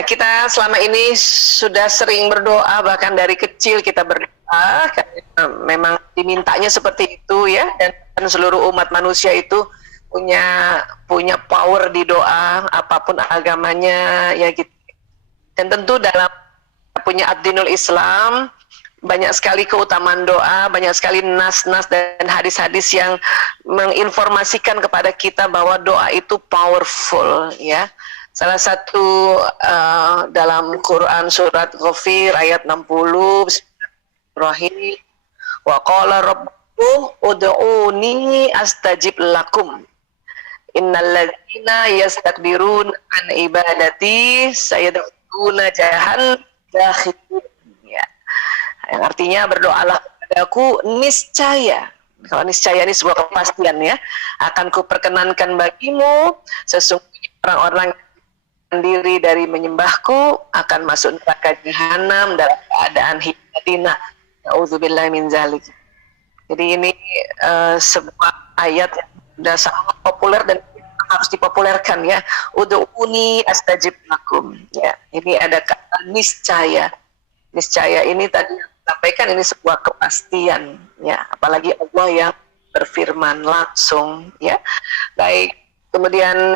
Ya, kita selama ini sudah sering berdoa, bahkan dari kecil kita berdoa, karena memang dimintanya seperti itu ya, dan seluruh umat manusia itu punya power di doa, apapun agamanya ya gitu. Dan tentu dalam punya ad-dinul Islam, banyak sekali keutamaan doa, banyak sekali nas-nas dan hadis-hadis yang menginformasikan kepada kita bahwa doa itu powerful ya. Salah satu dalam Quran surat Ghafir ayat 60, Bismillahirrahmanirrahim. Wa qala rabbukum ud'uni astajib lakum. Innalladzina yastakbirun an ibadati sayadkhuluna jahannam dakhirin. Ya. Yang artinya berdoalah kepadaku niscaya. Kalau niscaya ini sebuah kepastian ya. Akan kuperkenankan bagimu sesungguhnya orang-orang diri dari menyembahku akan masuk neraka jahanam dalam keadaan hidayah. Nauzubillahi min zalik. Jadi ini sebuah ayat yang sudah sangat populer dan harus dipopulerkan ya. Ud'uni astajib lakum. Ya, ini ada kata niscaya. Niscaya ini tadi sampaikan ini sebuah kepastian ya, apalagi Allah yang berfirman langsung ya. Baik, kemudian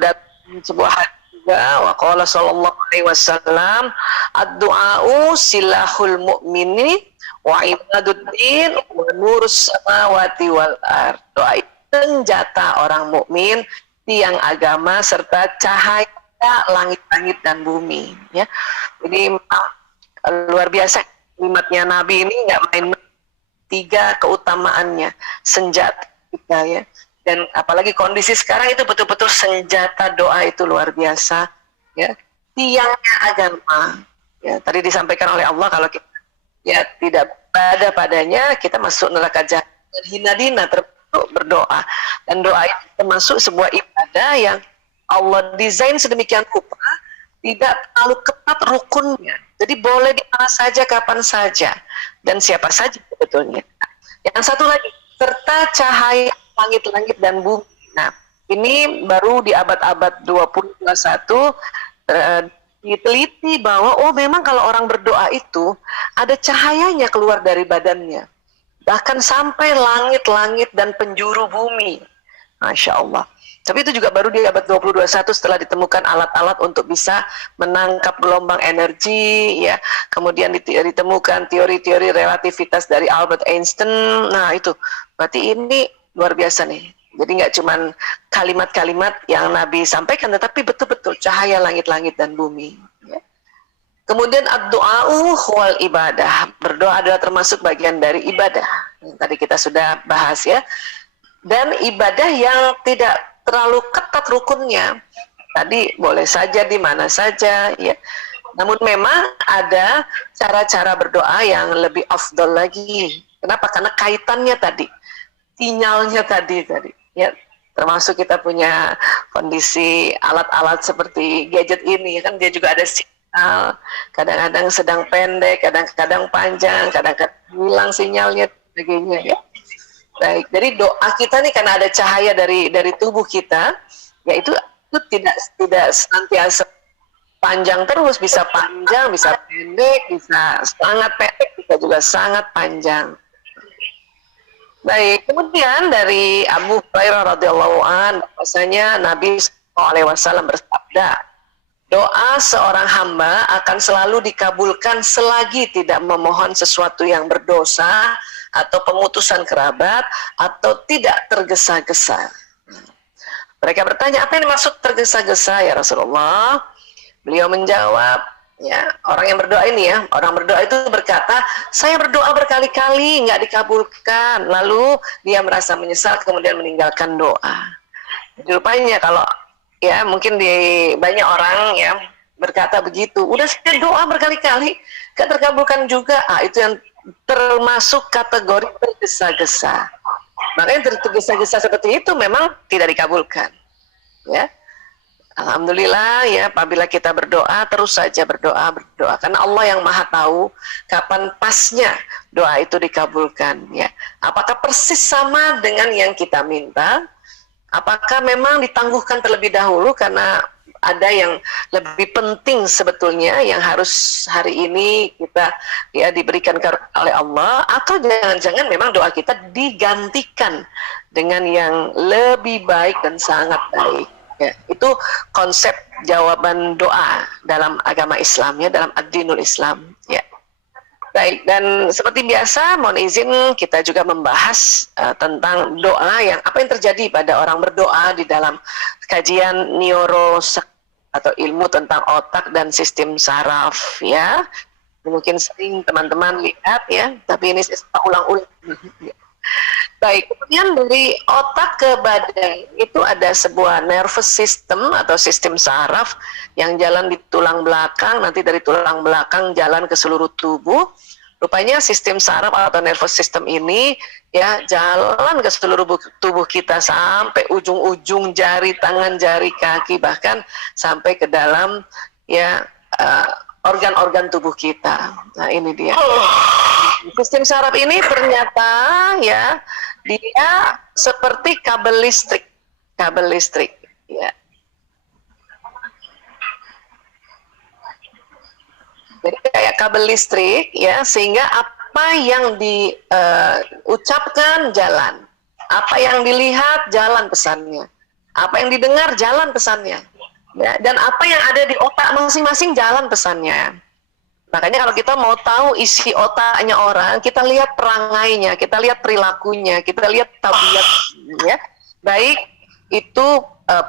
dalam sebuah hadis wa qala sallallahu alaihi wasallam ad-du'a'u silahul mu'mini wa ibaduddin wa nurus samawati wal ard. Doa itu senjata orang mukmin, tiang agama serta cahaya langit-langit dan bumi ya. Jadi luar biasa kalimatnya Nabi ini, nggak main, tiga keutamaannya senjata kita ya. Dan apalagi kondisi sekarang itu betul-betul senjata doa itu luar biasa ya, tiangnya agama ya. Tadi disampaikan oleh Allah kalau kita ya tidak pada padanya kita masuk neraka jahanam hina-dina termasuk berdoa. Dan doa itu termasuk sebuah ibadah yang Allah desain sedemikian rupa, tidak terlalu ketat rukunnya, jadi boleh di mana saja kapan saja dan siapa saja sebetulnya. Yang satu lagi, serta cahaya langit-langit dan bumi. Nah, ini baru di abad-abad 20-21 diteliti bahwa oh memang kalau orang berdoa itu ada cahayanya keluar dari badannya, bahkan sampai langit-langit dan penjuru bumi. Masya Allah. Tapi itu juga baru di abad 20-21 setelah ditemukan alat-alat untuk bisa menangkap gelombang energi ya. Kemudian ditemukan teori-teori relativitas dari Albert Einstein. Nah itu berarti ini luar biasa nih. Jadi nggak cuman kalimat-kalimat yang Nabi sampaikan, tetapi betul-betul cahaya langit-langit dan bumi ya. Kemudian ad-du'a'u wal ibadah. Berdoa adalah termasuk bagian dari ibadah yang tadi kita sudah bahas ya. Dan ibadah yang tidak terlalu ketat rukunnya, tadi boleh saja di mana saja ya. Namun memang ada cara-cara berdoa yang lebih afdal lagi. Kenapa? Karena kaitannya tadi, sinyalnya tadi ya. Termasuk kita punya kondisi alat-alat seperti gadget ini kan, dia juga ada sinyal, kadang-kadang sedang pendek, kadang-kadang panjang, kadang-kadang hilang sinyalnya sebagainya ya. Baik, jadi doa kita nih karena ada cahaya dari tubuh kita, yaitu itu tidak senantiasa panjang terus, bisa panjang, bisa pendek, bisa sangat pendek, bisa juga sangat panjang. Baik, kemudian dari Abu Hurairah radhiyallahu an, bahwasanya Nabi SAW bersabda, doa seorang hamba akan selalu dikabulkan selagi tidak memohon sesuatu yang berdosa atau pemutusan kerabat atau tidak tergesa-gesa. Mereka bertanya, apa yang dimaksud tergesa-gesa ya Rasulullah? Beliau menjawab, ya, orang yang berdoa ini ya, orang berdoa itu berkata, saya berdoa berkali-kali nggak dikabulkan, lalu dia merasa menyesal kemudian meninggalkan doa. Jadi rupanya kalau ya mungkin di banyak orang ya berkata begitu, udah saya doa berkali-kali nggak terkabulkan juga, itu yang termasuk kategori tergesa-gesa. Makanya tergesa-gesa seperti itu memang tidak dikabulkan ya. Alhamdulillah ya, apabila kita berdoa terus saja berdoa karena Allah yang maha tahu kapan pasnya doa itu dikabulkan ya. Apakah persis sama dengan yang kita minta, apakah memang ditangguhkan terlebih dahulu karena ada yang lebih penting sebetulnya yang harus hari ini kita ya diberikan oleh Allah, atau jangan-jangan memang doa kita digantikan dengan yang lebih baik dan sangat baik. Ya, itu konsep jawaban doa dalam agama Islam, ya, dalam ad-dinul Islam. Ya. Baik, dan seperti biasa, mohon izin kita juga membahas tentang doa apa yang terjadi pada orang berdoa di dalam kajian neuro atau ilmu tentang otak dan sistem saraf, ya. Mungkin sering teman-teman lihat, ya, tapi ini saya ulang-ulang. Baik, kemudian dari otak ke badan itu ada sebuah nervous system atau sistem saraf yang jalan di tulang belakang, nanti dari tulang belakang jalan ke seluruh tubuh. Rupanya sistem saraf atau nervous system ini ya jalan ke seluruh tubuh kita sampai ujung-ujung jari tangan, jari kaki, bahkan sampai ke dalam ya organ-organ tubuh kita. Nah, ini dia. Sistem saraf ini ternyata ya dia seperti kabel listrik ya. Jadi kayak kabel listrik ya, sehingga apa yang diucapkan jalan, apa yang dilihat jalan pesannya, apa yang didengar jalan pesannya, ya, dan apa yang ada di otak masing-masing jalan pesannya. Makanya kalau kita mau tahu isi otaknya orang, kita lihat perangainya, kita lihat perilakunya, kita lihat tabiatnya, baik itu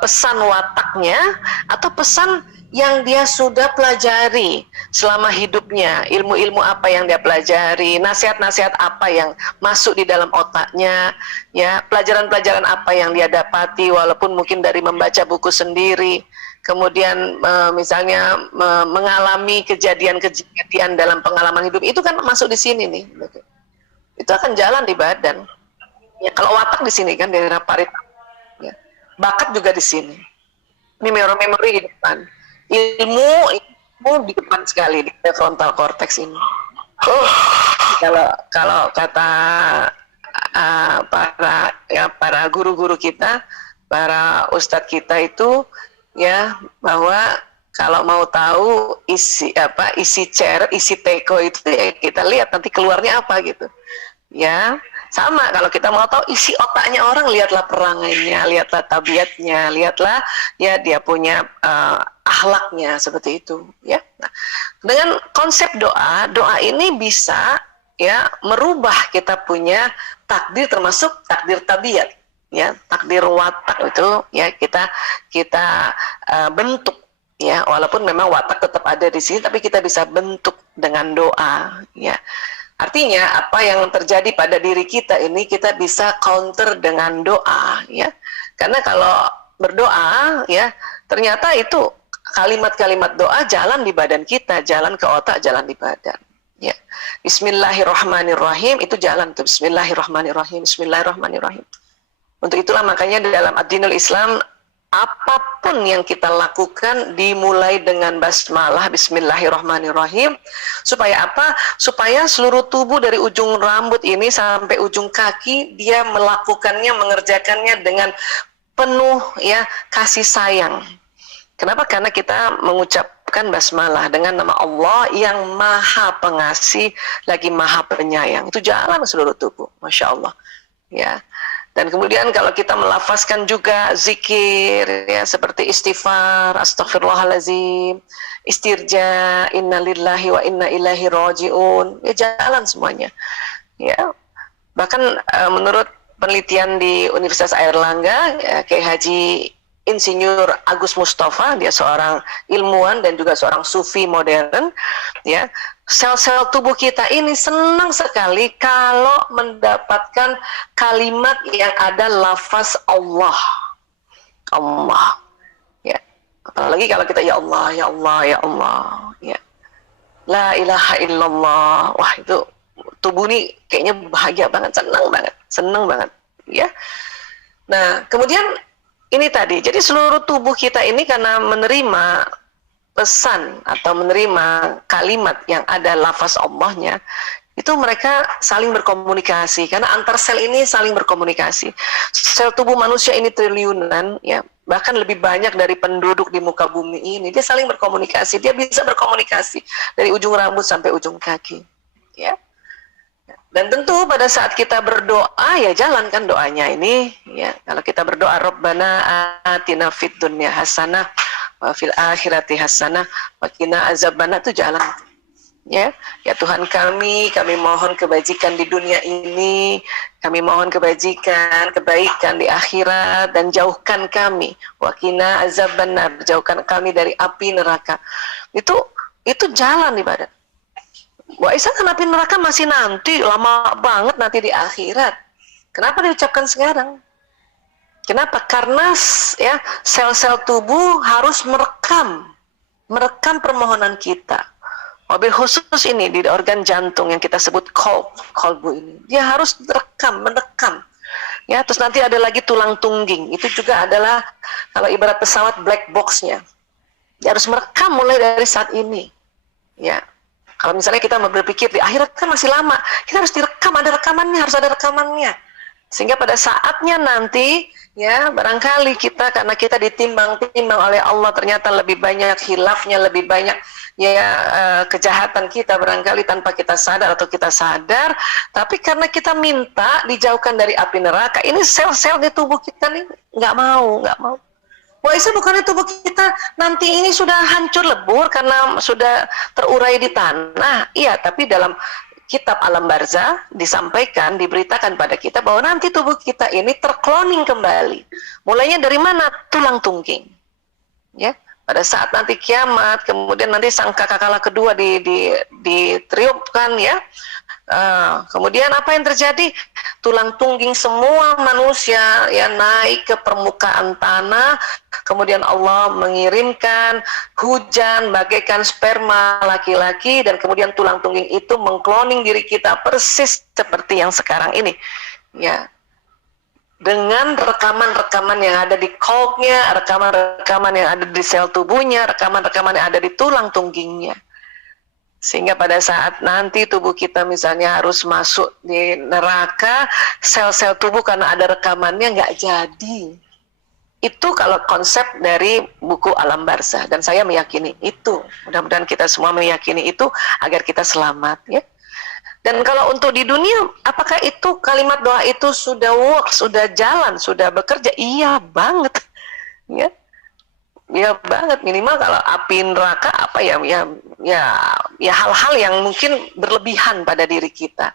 pesan wataknya atau pesan yang dia sudah pelajari selama hidupnya, ilmu-ilmu apa yang dia pelajari, nasihat-nasihat apa yang masuk di dalam otaknya, ya, pelajaran-pelajaran apa yang dia dapati walaupun mungkin dari membaca buku sendiri. Kemudian misalnya mengalami kejadian-kejadian dalam pengalaman hidup, itu kan masuk di sini nih. Itu akan jalan di badan. Ya, kalau watak di sini kan, di daerah parit. Ya. Bakat juga di sini. Ini memori di depan. Ilmu di depan sekali, di frontal cortex ini. Kalau kata para guru-guru kita, para ustadz kita itu, ya, bahwa kalau mau tahu isi teko itu ya kita lihat nanti keluarnya apa gitu. Ya, sama kalau kita mau tahu isi otaknya orang, lihatlah perangainya, lihatlah tabiatnya, lihatlah ya dia punya akhlaknya seperti itu, ya. Nah, dengan konsep doa ini bisa ya merubah kita punya takdir, termasuk takdir tabiat. Ya, takdir watak itu ya kita bentuk, ya, walaupun memang watak tetap ada di sini, tapi kita bisa bentuk dengan doa, ya. Artinya apa yang terjadi pada diri kita ini kita bisa counter dengan doa, ya. Karena kalau berdoa, ya, ternyata itu kalimat-kalimat doa jalan di badan kita, jalan ke otak, jalan di badan. Ya. Bismillahirrahmanirrahim itu jalan tuh, Bismillahirrahmanirrahim, Bismillahirrahmanirrahim. Untuk itulah makanya di dalam ad-dinul Islam, apapun yang kita lakukan dimulai dengan basmalah, Bismillahirrahmanirrahim. Supaya apa? Supaya seluruh tubuh dari ujung rambut ini sampai ujung kaki dia melakukannya, mengerjakannya dengan penuh ya kasih sayang. Kenapa? Karena kita mengucapkan basmalah dengan nama Allah yang Maha Pengasih lagi Maha Penyayang. Itu jalan seluruh tubuh, Masya Allah. Ya. Dan kemudian kalau kita melafazkan juga zikir, ya, seperti istighfar, astaghfirullahalazim, istirja, innalillahi wa inna ilaihi rajiun, ya jalan semuanya. Ya. Bahkan menurut penelitian di Universitas Airlangga, ya, Kiai Haji Insinyur Agus Mustafa, dia seorang ilmuwan dan juga seorang sufi modern, ya. Sel-sel tubuh kita ini senang sekali kalau mendapatkan kalimat yang ada lafaz Allah. Allah. Ya. Apalagi kalau kita ya Allah, ya Allah, ya Allah, ya. La ilaha illallah. Wah, itu tubuh ini kayaknya bahagia banget, senang banget, ya. Nah, kemudian ini tadi, jadi seluruh tubuh kita ini karena menerima pesan atau menerima kalimat yang ada lafaz Allahnya, itu mereka saling berkomunikasi karena antar sel ini saling berkomunikasi. Sel tubuh manusia ini triliunan, ya, bahkan lebih banyak dari penduduk di muka bumi ini. Dia saling berkomunikasi, dia bisa berkomunikasi dari ujung rambut sampai ujung kaki, ya. Dan tentu pada saat kita berdoa, ya jalankan doanya ini, ya. Kalau kita berdoa, Rabbana atina fid dunya hasanah wa fil akhirati hasanah wa qina azabannar, itu jalan. Ya, ya Tuhan kami mohon kebajikan di dunia ini, kami mohon kebajikan, kebaikan di akhirat, dan jauhkan kami, waqina azabannar, jauhkan kami dari api neraka. Itu jalan ibadah. Isa kan api neraka masih nanti, lama banget nanti di akhirat. Kenapa diucapkan sekarang? Kenapa? Karena ya sel-sel tubuh harus merekam permohonan kita. Mobil khusus ini di organ jantung yang kita sebut kolbu ini, dia harus menekam. Ya, terus nanti ada lagi tulang tungging, itu juga adalah kalau ibarat pesawat black box-nya. Dia harus merekam mulai dari saat ini. Ya, kalau misalnya kita berpikir di akhirat kan masih lama, kita harus direkam, harus ada rekamannya. Sehingga pada saatnya nanti, ya barangkali kita karena kita ditimbang oleh Allah ternyata lebih banyak hilafnya, lebih banyak kejahatan kita barangkali tanpa kita sadar atau kita sadar, tapi karena kita minta dijauhkan dari api neraka, ini sel-sel di tubuh kita nih nggak mau. Isa bukannya tubuh kita nanti ini sudah hancur lebur karena sudah terurai di tanah, iya, tapi dalam kitab alam barzah disampaikan, diberitakan pada kita bahwa nanti tubuh kita ini terkloning kembali. Mulainya dari mana? Tulang tungging. Ya, pada saat nanti kiamat, kemudian nanti sangkakala kedua ditiupkan, ya. Kemudian apa yang terjadi? Tulang tungging semua manusia ya naik ke permukaan tanah. Kemudian Allah mengirimkan hujan bagaikan sperma laki-laki, dan kemudian tulang tungging itu mengkloning diri kita persis seperti yang sekarang ini, ya, dengan rekaman-rekaman yang ada di kolbnya, rekaman-rekaman yang ada di sel tubuhnya, rekaman-rekaman yang ada di tulang tunggingnya. Sehingga pada saat nanti tubuh kita misalnya harus masuk di neraka, sel-sel tubuh karena ada rekamannya nggak jadi. Itu kalau konsep dari buku Alam Barzah, dan saya meyakini itu. Mudah-mudahan kita semua meyakini itu agar kita selamat, ya. Dan kalau untuk di dunia, apakah itu kalimat doa itu sudah work, sudah jalan, sudah bekerja? Iya banget, ya. Ya banget, minimal kalau api neraka apa ya hal-hal yang mungkin berlebihan pada diri kita,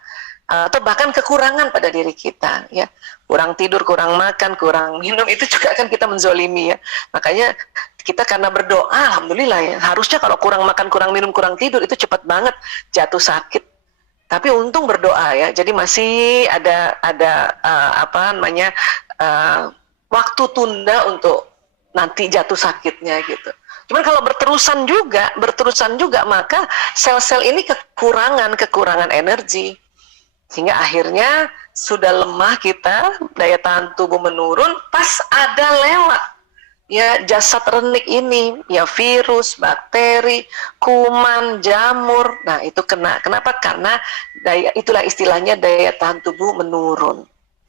atau bahkan kekurangan pada diri kita, ya, kurang tidur, kurang makan, kurang minum, itu juga akan kita menzolimi, ya. Makanya kita karena berdoa, alhamdulillah, ya, harusnya kalau kurang makan, kurang minum, kurang tidur itu cepat banget jatuh sakit. Tapi untung berdoa, ya, jadi masih ada waktu tunda untuk nanti jatuh sakitnya gitu. Cuman kalau berterusan juga maka sel-sel ini kekurangan energi, sehingga akhirnya sudah lemah kita, daya tahan tubuh menurun, pas ada lewat ya jasad renik ini, ya virus, bakteri, kuman, jamur. Nah, itu kenapa? Karena itulah istilahnya daya tahan tubuh menurun.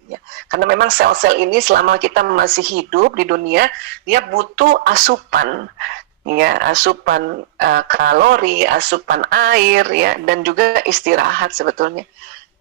Ya, karena memang sel-sel ini selama kita masih hidup di dunia, dia butuh asupan, ya, asupan kalori, asupan air, ya, dan juga istirahat sebetulnya.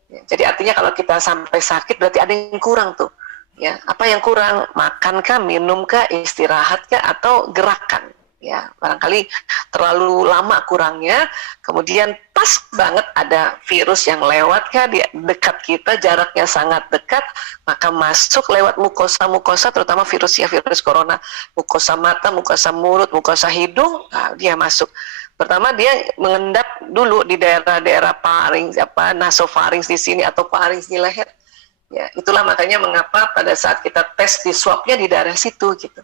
Ya, jadi artinya kalau kita sampai sakit berarti ada yang kurang tuh. Ya, apa yang kurang? Makan kah, minum kah, istirahat kah, atau gerakan? Ya, barangkali terlalu lama kurangnya, kemudian pas banget ada virus yang lewat di dekat kita, jaraknya sangat dekat, maka masuk lewat mukosa, terutama virus corona, mukosa mata, mukosa mulut, mukosa hidung, nah, dia masuk. Pertama dia mengendap dulu di daerah-daerah pharynx, nasofarinx di sini atau pharynx di leher. Ya, itulah makanya mengapa pada saat kita tes di swabnya di daerah situ gitu.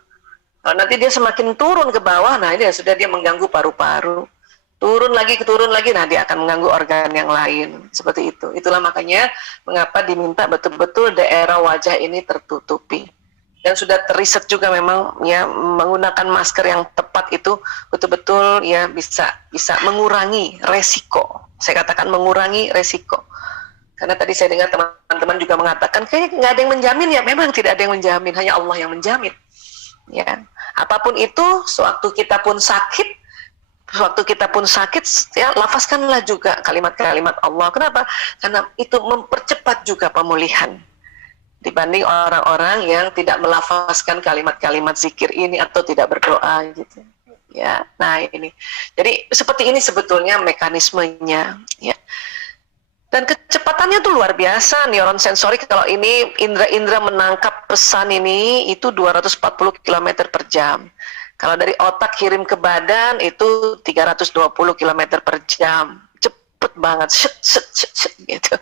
Kalau nanti dia semakin turun ke bawah, nah ini sudah dia mengganggu paru-paru. Turun lagi, nah dia akan mengganggu organ yang lain. Seperti itu. Itulah makanya mengapa diminta betul-betul daerah wajah ini tertutupi. Dan sudah teriset juga memang ya menggunakan masker yang tepat itu betul-betul ya bisa mengurangi resiko Saya katakan mengurangi resiko. Karena tadi saya dengar teman-teman juga mengatakan kayaknya nggak ada yang menjamin, ya memang tidak ada yang menjamin, hanya Allah yang menjamin. Ya, apapun itu, sewaktu kita pun sakit, ya lafazkanlah juga kalimat-kalimat Allah. Kenapa? Karena itu mempercepat juga pemulihan dibanding orang-orang yang tidak melafazkan kalimat-kalimat zikir ini atau tidak berdoa gitu. Ya, nah ini. Jadi seperti ini sebetulnya mekanismenya, ya. Dan kecepatannya tuh luar biasa, neuron sensorik kalau ini indera-indera menangkap pesan ini itu 240 km per jam. Kalau dari otak kirim ke badan itu 320 km per jam. Cepet banget, gitu.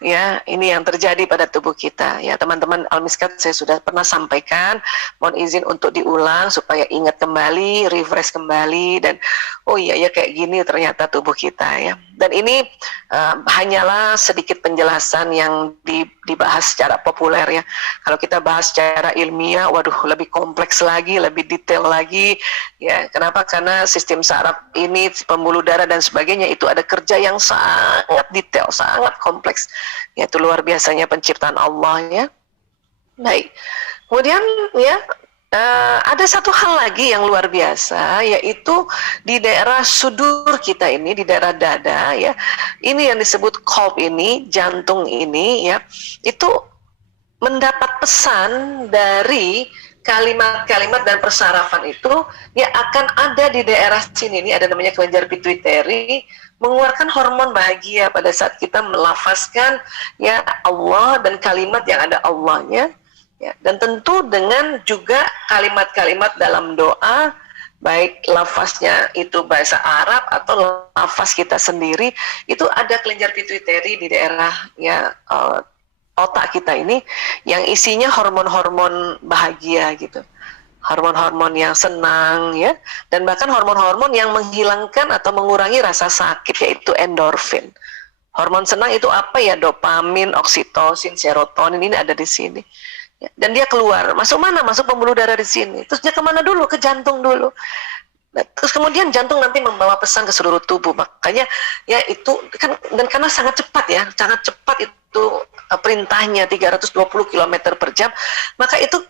Ya, ini yang terjadi pada tubuh kita. Ya, teman-teman Al-Miskat saya sudah pernah sampaikan, mohon izin untuk diulang supaya ingat kembali, refresh kembali, dan oh iya ya kayak gini ternyata tubuh kita ya. Dan ini hanyalah sedikit penjelasan yang dibahas secara populer ya. Kalau kita bahas secara ilmiah, waduh lebih kompleks lagi, lebih detail lagi ya. Kenapa? Karena sistem saraf ini, pembuluh darah dan sebagainya itu ada kerja yang sangat detail, sangat kompleks. Ya, itu luar biasanya penciptaan Allah ya. Baik. Kemudian ya ada satu hal lagi yang luar biasa, yaitu di daerah sudur kita ini, di daerah dada ya, ini yang disebut qalb ini, jantung ini ya, itu mendapat pesan dari kalimat-kalimat dan persarafan itu ya akan ada di daerah sini, ini ada namanya kelenjar pituitari, mengeluarkan hormon bahagia pada saat kita melafazkan ya Allah dan kalimat yang ada Allahnya. Ya, dan tentu dengan juga kalimat-kalimat dalam doa, baik lafaznya itu bahasa Arab atau lafaz kita sendiri, itu ada kelenjar pituitari di daerah ya otak kita ini yang isinya hormon-hormon bahagia gitu, hormon-hormon yang senang ya, dan bahkan hormon-hormon yang menghilangkan atau mengurangi rasa sakit, yaitu endorfin. Hormon senang itu apa ya? Dopamin, oksitosin, serotonin, ini ada di sini. Ya, dan dia keluar, masuk mana? Masuk pembuluh darah di sini. Terus dia kemana dulu? Ke jantung dulu. Nah, terus kemudian jantung nanti membawa pesan ke seluruh tubuh. Makanya ya itu kan, dan karena sangat cepat ya, sangat cepat itu perintahnya 320 km per jam, maka itu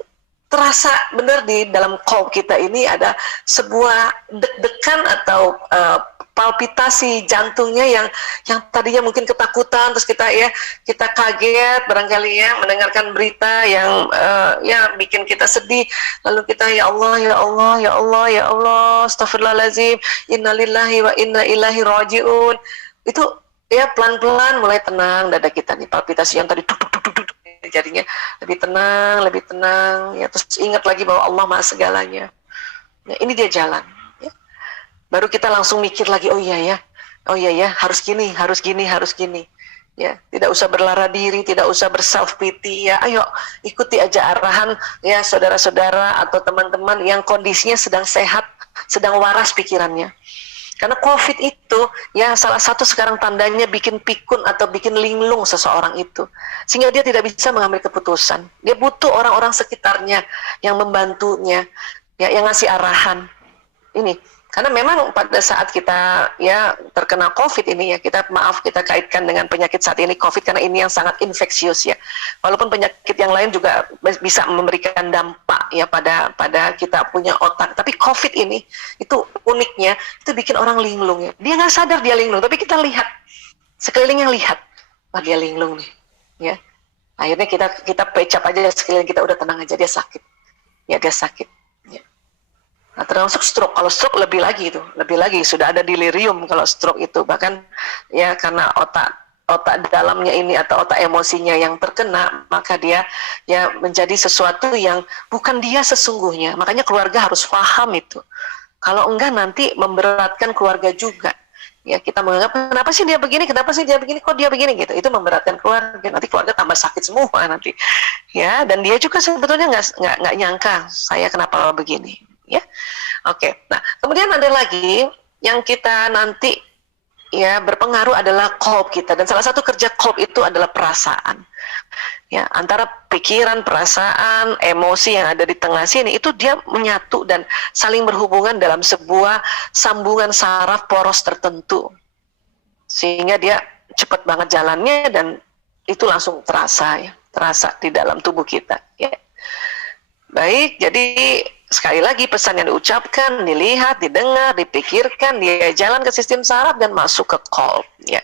terasa benar di dalam qalb kita ini ada sebuah deg-degan atau palpitasi jantungnya yang tadinya mungkin ketakutan, terus kita kaget barangkali ya mendengarkan berita yang ya bikin kita sedih, lalu kita ya Allah ya Allah ya Allah ya Allah astagfirullahaladzim innalillahi wa inna ilaihi rajiun, itu ya pelan-pelan mulai tenang dada kita nih, palpitasi yang tadi duk jadinya lebih tenang ya, terus ingat lagi bahwa Allah Maha segalanya ya, ini dia jalan. Baru kita langsung mikir lagi, oh iya ya, harus gini ya, tidak usah berlara diri, tidak usah berself pity ya, ayo ikuti aja arahan ya saudara-saudara atau teman-teman yang kondisinya sedang sehat, sedang waras pikirannya. Karena COVID itu ya salah satu sekarang tandanya bikin pikun atau bikin linglung seseorang itu, sehingga dia tidak bisa mengambil keputusan. Dia butuh orang-orang sekitarnya yang membantunya ya, yang ngasih arahan ini. Karena memang pada saat kita ya terkena COVID ini ya, kita kaitkan dengan penyakit saat ini COVID karena ini yang sangat infeksius ya. Walaupun penyakit yang lain juga bisa memberikan dampak ya pada kita punya otak, tapi COVID ini itu uniknya itu bikin orang linglung ya. Dia nggak sadar dia linglung, tapi kita lihat sekelilingnya, lihat, wah dia linglung nih ya. Akhirnya kita pecap aja sekeliling kita, udah tenang aja, dia sakit ya, dia sakit. Nah, termasuk stroke. Kalau stroke lebih lagi sudah ada delirium kalau stroke itu, bahkan ya karena otak dalamnya ini atau otak emosinya yang terkena, maka dia ya menjadi sesuatu yang bukan dia sesungguhnya. Makanya keluarga harus paham itu. Kalau enggak nanti memberatkan keluarga juga. Ya, kita menganggap kenapa sih dia begini, kok dia begini gitu. Itu memberatkan keluarga. Nanti keluarga tambah sakit semua nanti. Ya, dan dia juga sebetulnya nggak nyangka saya kenapa begini. Ya, oke. Nah, kemudian ada lagi yang kita nanti ya berpengaruh adalah qalb kita, dan salah satu kerja qalb itu adalah perasaan. Ya, antara pikiran, perasaan, emosi yang ada di tengah sini itu dia menyatu dan saling berhubungan dalam sebuah sambungan saraf poros tertentu. sehingga dia cepat banget jalannya dan itu langsung terasa ya, terasa di dalam tubuh kita ya. Baik, jadi sekali lagi pesan yang diucapkan, dilihat, didengar, dipikirkan, dia jalan ke sistem saraf dan masuk ke kolb ya.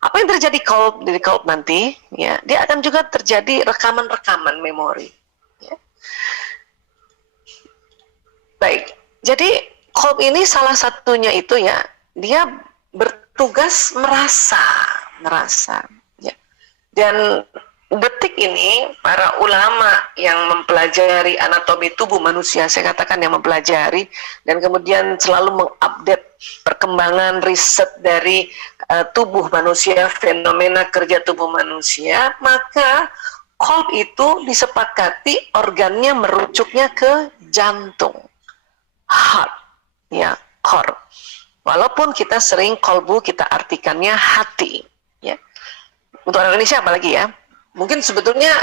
Apa yang terjadi di kolb nanti ya, dia akan juga terjadi rekaman-rekaman memori ya. Baik, jadi kolb ini salah satunya itu ya, dia bertugas merasa ya. Dan detik ini para ulama yang mempelajari anatomi tubuh manusia, saya katakan yang mempelajari dan kemudian selalu mengupdate perkembangan riset dari tubuh manusia, fenomena kerja tubuh manusia, maka kolb itu disepakati organnya merujuknya ke jantung, heart ya, core. Walaupun kita sering kolbu kita artikannya hati ya. Untuk orang Indonesia apalagi ya, mungkin sebetulnya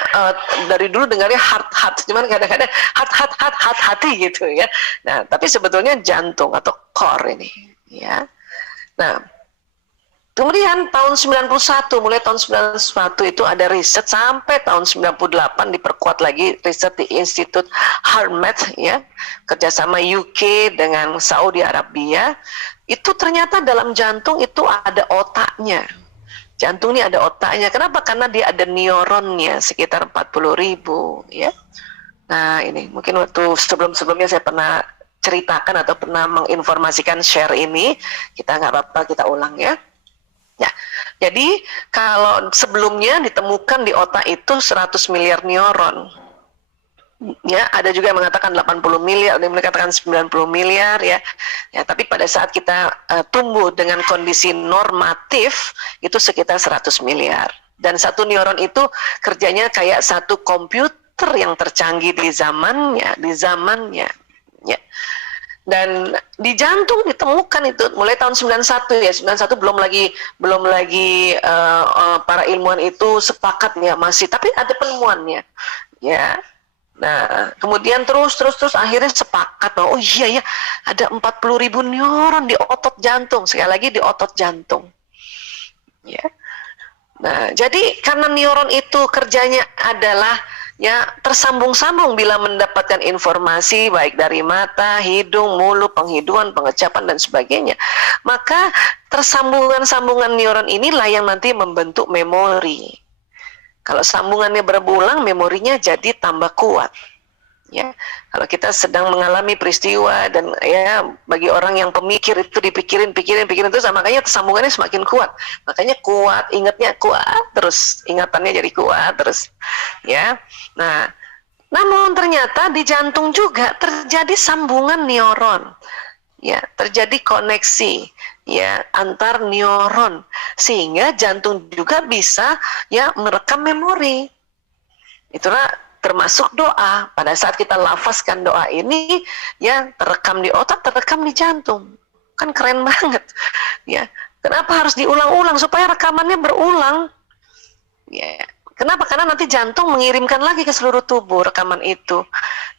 dari dulu dengarnya heart, cuman kadang-kadang heart hati gitu ya. Nah, tapi sebetulnya jantung atau core ini ya. Nah, kemudian tahun 91, mulai tahun 91 itu ada riset sampai tahun 98 diperkuat lagi riset di Institut HeartMath ya, kerjasama UK dengan Saudi Arabia. Itu ternyata dalam jantung itu ada otaknya. Jantung ini ada otaknya. Kenapa? Karena dia ada neuronnya sekitar 40.000 ya. Nah ini mungkin waktu sebelumnya saya pernah ceritakan atau pernah menginformasikan share ini. Kita nggak apa-apa, kita ulang ya. Ya, jadi kalau sebelumnya ditemukan di otak itu 100 miliar neuron. Ya, ada juga yang mengatakan 80 miliar, ada yang mengatakan 90 miliar ya. Ya, tapi pada saat kita tumbuh dengan kondisi normatif itu sekitar 100 miliar. Dan satu neuron itu kerjanya kayak satu komputer yang tercanggih di zamannya ya. Dan di jantung ditemukan itu mulai tahun 91 ya, 91 belum lagi para ilmuwan itu sepakat ya masih, tapi ada penemuannya ya. Nah, kemudian terus akhirnya sepakat bahwa oh iya ya ada 40.000 neuron di otot jantung, sekali lagi di otot jantung. Ya. Nah, jadi karena neuron itu kerjanya adalah ya tersambung-sambung bila mendapatkan informasi baik dari mata, hidung, mulut, penghidupan, pengecapan dan sebagainya. Maka tersambungan-sambungan neuron inilah yang nanti membentuk memori. Kalau sambungannya berulang, memorinya jadi tambah kuat. Ya, kalau kita sedang mengalami peristiwa dan ya bagi orang yang pemikir itu dipikirin terus, makanya sambungannya semakin kuat. Makanya kuat, ingatnya kuat terus, ingatannya jadi kuat terus. Ya. Nah, namun ternyata di jantung juga terjadi sambungan neuron. Ya, terjadi koneksi ya antar neuron sehingga jantung juga bisa ya merekam memori. Itulah termasuk doa. Pada saat kita lafazkan doa ini ya terekam di otak, terekam di jantung. Kan keren banget. Ya. Kenapa harus diulang-ulang supaya rekamannya berulang? Ya. Kenapa? Karena nanti jantung mengirimkan lagi ke seluruh tubuh rekaman itu.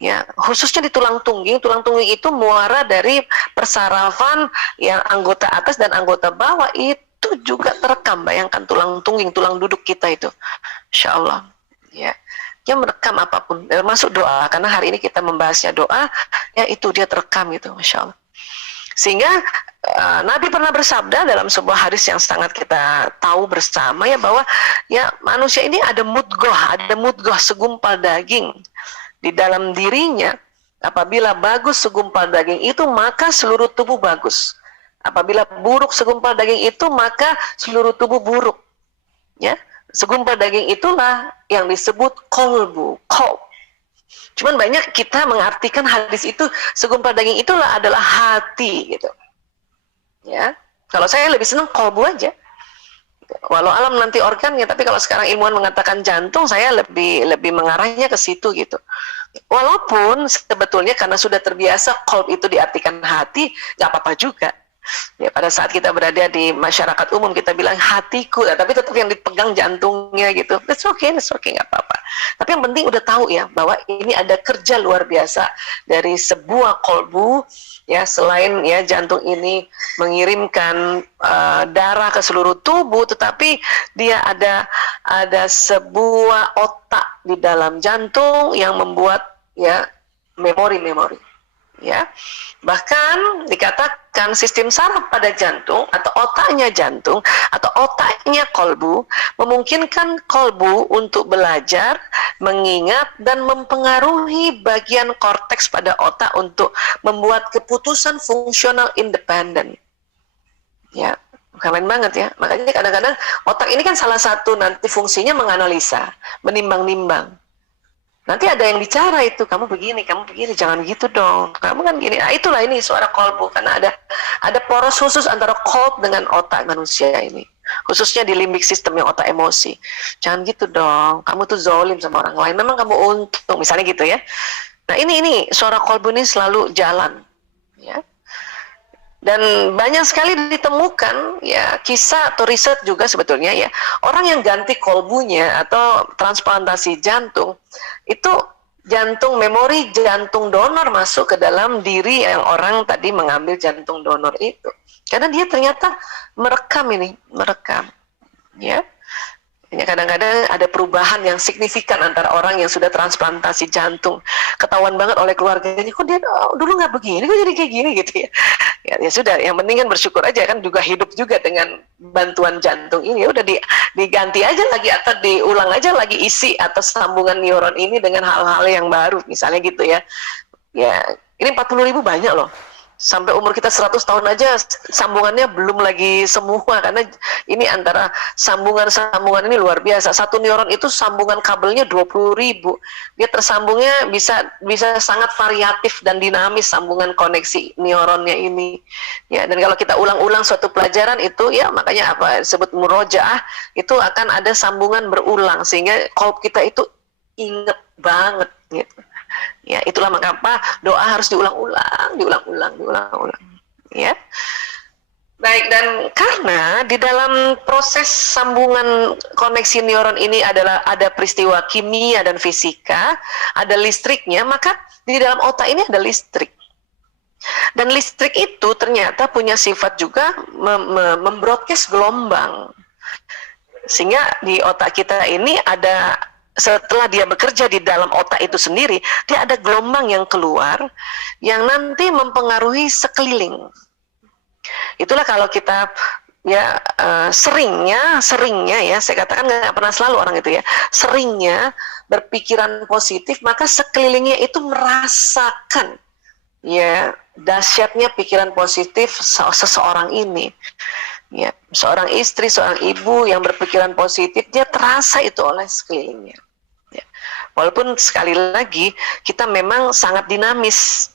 Ya, khususnya di tulang tungging. Tulang tungging itu muara dari persarafan yang anggota atas dan anggota bawah itu juga terekam. Bayangkan tulang tungging, tulang duduk kita itu. Insya Allah. Ya. Dia merekam apapun, termasuk doa. Karena hari ini kita membahasnya doa, ya itu dia terekam gitu, Masya Allah. Sehingga Nabi pernah bersabda dalam sebuah hadis yang sangat kita tahu bersama ya bahwa ya manusia ini ada mudghah segumpal daging di dalam dirinya. Apabila bagus segumpal daging itu maka seluruh tubuh bagus. Apabila buruk segumpal daging itu maka seluruh tubuh buruk. Ya, segumpal daging itulah yang disebut kolb. Cuman banyak kita mengartikan hadis itu segumpal daging itulah adalah hati gitu. Ya, kalau saya lebih senang kolbu aja. Walau alam nanti organnya, tapi kalau sekarang ilmuwan mengatakan jantung, saya lebih mengarahnya ke situ gitu. Walaupun sebetulnya karena sudah terbiasa kolb itu diartikan hati, nggak apa-apa juga. Ya, pada saat kita berada di masyarakat umum kita bilang hatiku, tapi tetap yang dipegang jantungnya. jantungnya gitu. That's okay, nggak apa-apa. Tapi yang penting udah tahu ya bahwa ini ada kerja luar biasa dari sebuah kolbu ya, selain ya jantung ini mengirimkan darah ke seluruh tubuh, tetapi dia ada sebuah otak di dalam jantung yang membuat ya memori-memori. Ya, bahkan dikatakan sistem saraf pada jantung atau otaknya jantung atau otaknya kolbu memungkinkan kolbu untuk belajar, mengingat dan mempengaruhi bagian korteks pada otak untuk membuat keputusan fungsional independen. Ya, keren banget ya. Makanya kadang-kadang otak ini kan salah satu nanti fungsinya menganalisa, menimbang-nimbang. Nanti ada yang bicara itu, kamu begini, jangan gitu dong. Kamu kan gini. Nah, itulah ini suara kolbu, karena ada poros khusus antara kolb dengan otak manusia ini. Khususnya di limbik sistem yang otak emosi. Jangan gitu dong. Kamu tuh zolim sama orang lain. Memang kamu untung, misalnya gitu ya. Nah, ini suara kolbu ini selalu jalan, ya. Dan banyak sekali ditemukan ya kisah atau riset juga sebetulnya ya, orang yang ganti kolbunya atau transplantasi jantung itu jantung memori jantung donor masuk ke dalam diri yang orang tadi mengambil jantung donor itu, karena dia ternyata merekam ya. Kadang-kadang ada perubahan yang signifikan antara orang yang sudah transplantasi jantung, ketahuan banget oleh keluarganya, kok dia dulu nggak begini, kok jadi kayak gini gitu ya. Ya sudah, yang penting kan bersyukur aja, kan juga hidup juga dengan bantuan jantung ini. Udah diganti aja lagi atau diulang aja lagi isi atau sambungan neuron ini dengan hal-hal yang baru, misalnya gitu ya. Ya, ini 40.000 banyak loh. Sampai umur kita 100 tahun aja sambungannya belum lagi semua, karena ini antara sambungan ini luar biasa. Satu neuron itu sambungan kabelnya 20.000. Dia tersambungnya bisa sangat variatif dan dinamis sambungan koneksi neuronnya ini. Ya, dan kalau kita ulang-ulang suatu pelajaran itu ya, makanya apa disebut murojaah, itu akan ada sambungan berulang sehingga kolb kita itu inget banget gitu. Ya, itulah mengapa doa harus diulang-ulang. Ya. Baik, dan karena di dalam proses sambungan koneksi neuron ini ada peristiwa kimia dan fisika, ada listriknya, maka di dalam otak ini ada listrik. Dan listrik itu ternyata punya sifat juga membroadcast gelombang. Sehingga di otak kita ini ada, setelah dia bekerja di dalam otak itu sendiri, dia ada gelombang yang keluar yang nanti mempengaruhi sekeliling. Itulah kalau kita ya seringnya ya, saya katakan nggak pernah selalu orang itu ya, seringnya berpikiran positif, maka sekelilingnya itu merasakan ya dahsyatnya pikiran positif seseorang ini. Ya, seorang istri, seorang ibu yang berpikiran positif, dia terasa itu oleh sekelilingnya. Ya. Walaupun sekali lagi kita memang sangat dinamis.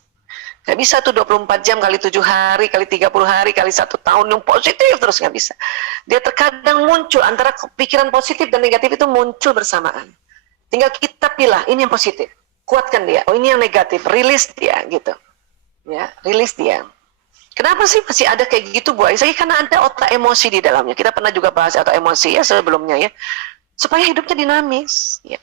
Gak bisa tuh 24 jam kali 7 hari, kali 30 hari, kali 1 tahun yang positif terus, gak bisa. Dia terkadang muncul antara pikiran positif dan negatif itu muncul bersamaan. Tinggal kita pilih, ini yang positif, kuatkan dia. Oh, ini yang negatif, rilis dia gitu. Ya, rilis dia. Kenapa sih masih ada kayak gitu, Bu Aisyah? Karena ada otak emosi di dalamnya. Kita pernah juga bahas otak emosi ya sebelumnya ya. Supaya hidupnya dinamis. Ya.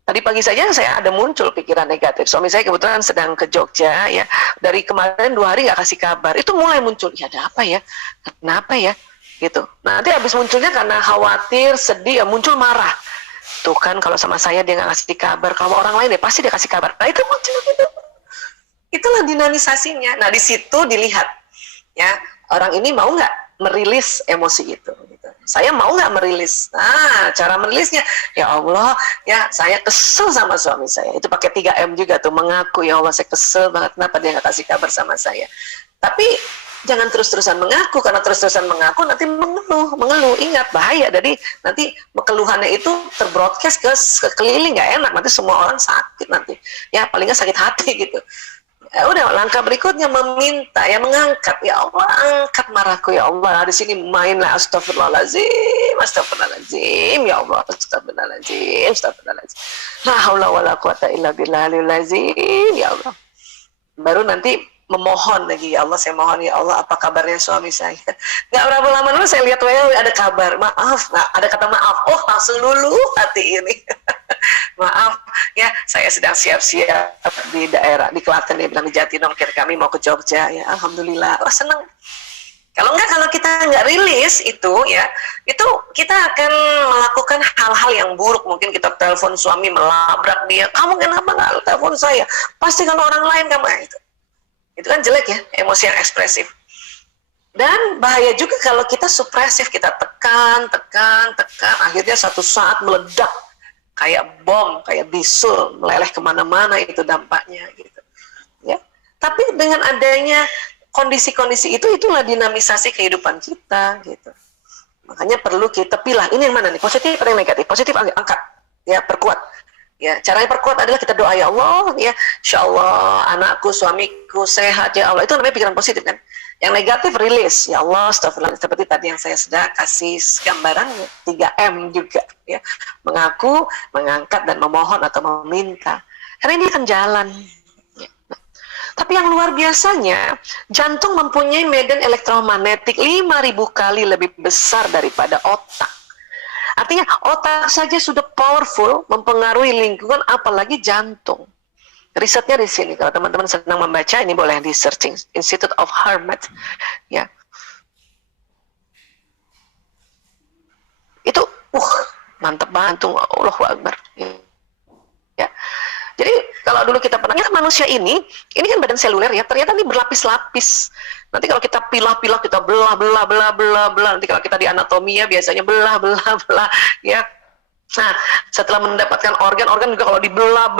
Tadi pagi saja saya ada muncul pikiran negatif. Suami saya kebetulan sedang ke Jogja ya. Dari kemarin 2 hari nggak kasih kabar. Itu mulai muncul. Ya ada apa ya? Kenapa ya? Gitu. Nanti habis munculnya karena khawatir, sedih, ya muncul marah. Tuh kan kalau sama saya dia nggak kasih kabar. Kalau orang lain ya pasti dia kasih kabar. Nah itu muncul gitu. Itulah dinamisasinya. Nah di situ dilihat ya, orang ini mau nggak merilis emosi itu gitu. Saya mau nggak merilis. Nah cara merilisnya, ya Allah ya saya kesel sama suami saya, itu pakai 3M juga tuh, mengaku, ya Allah saya kesel banget kenapa dia nggak kasih kabar sama saya. Tapi jangan terus-terusan mengaku, karena terus-terusan mengaku nanti mengeluh, ingat bahaya. Jadi nanti keluhannya itu terbroadcast ke sekeliling, nggak enak, nanti semua orang sakit nanti ya, paling nggak sakit hati gitu. Ya udah, langkah berikutnya meminta, ya mengangkat, ya Allah angkat marahku ya Allah. Di sini mainlah astagfirullahaladzim, ya Allah, astagfirullahaladzim. La haula wala quwata illa billahil azim, ya Allah. Baru nanti memohon lagi, ya Allah saya mohon ya Allah apa kabarnya suami saya. Nggak berapa lama saya lihat ada kabar, maaf, nggak ada kata maaf, oh langsung luluh hati ini. Maaf ya, saya sedang siap-siap di daerah di Klaten, dia bilang di Jatinangor, kami mau ke Jogja ya, alhamdulillah, oh senang. Kalau kita nggak rilis itu ya, itu kita akan melakukan hal-hal yang buruk. Mungkin kita telepon suami melabrak dia, kamu kenapa nggak telepon saya? Pasti kalau orang lain kamu itu kan jelek ya, emosi yang ekspresif. Dan bahaya juga kalau kita supresif, kita tekan, akhirnya satu saat meledak kayak bom, kayak bisul meleleh kemana-mana, itu dampaknya gitu. Ya, tapi dengan adanya kondisi-kondisi itulah dinamisasi kehidupan kita gitu. Makanya perlu kita pilih ini yang mana nih, positif atau yang negatif. Positif angkat, ya perkuat. Ya, caranya perkuat adalah kita doa, ya Allah, ya insya Allah anakku, suamiku sehat ya Allah. Itu namanya pikiran positif kan. Yang negatif rilis, ya Allah, astagfirullah, seperti tadi yang saya sudah kasih gambarannya 3M juga ya. Mengaku, mengangkat dan memohon atau meminta. Karena ini akan jalan. Tapi yang luar biasanya, jantung mempunyai medan elektromagnetik 5.000 kali lebih besar daripada otak. Artinya otak saja sudah powerful mempengaruhi lingkungan, apalagi jantung. Risetnya di sini, kalau teman-teman sedang membaca, ini boleh di searching, Institute of Harvard. Ya. Itu, mantap banget, Allahu Akbar. Ya. Jadi kalau dulu kita pernah, manusia ini kan badan seluler ya, ternyata ini berlapis-lapis. Nanti kalau kita pilah-pilah, kita belah, nanti kalau kita di anatomi ya biasanya belah, ya. Nah, setelah mendapatkan organ juga kalau dibelah,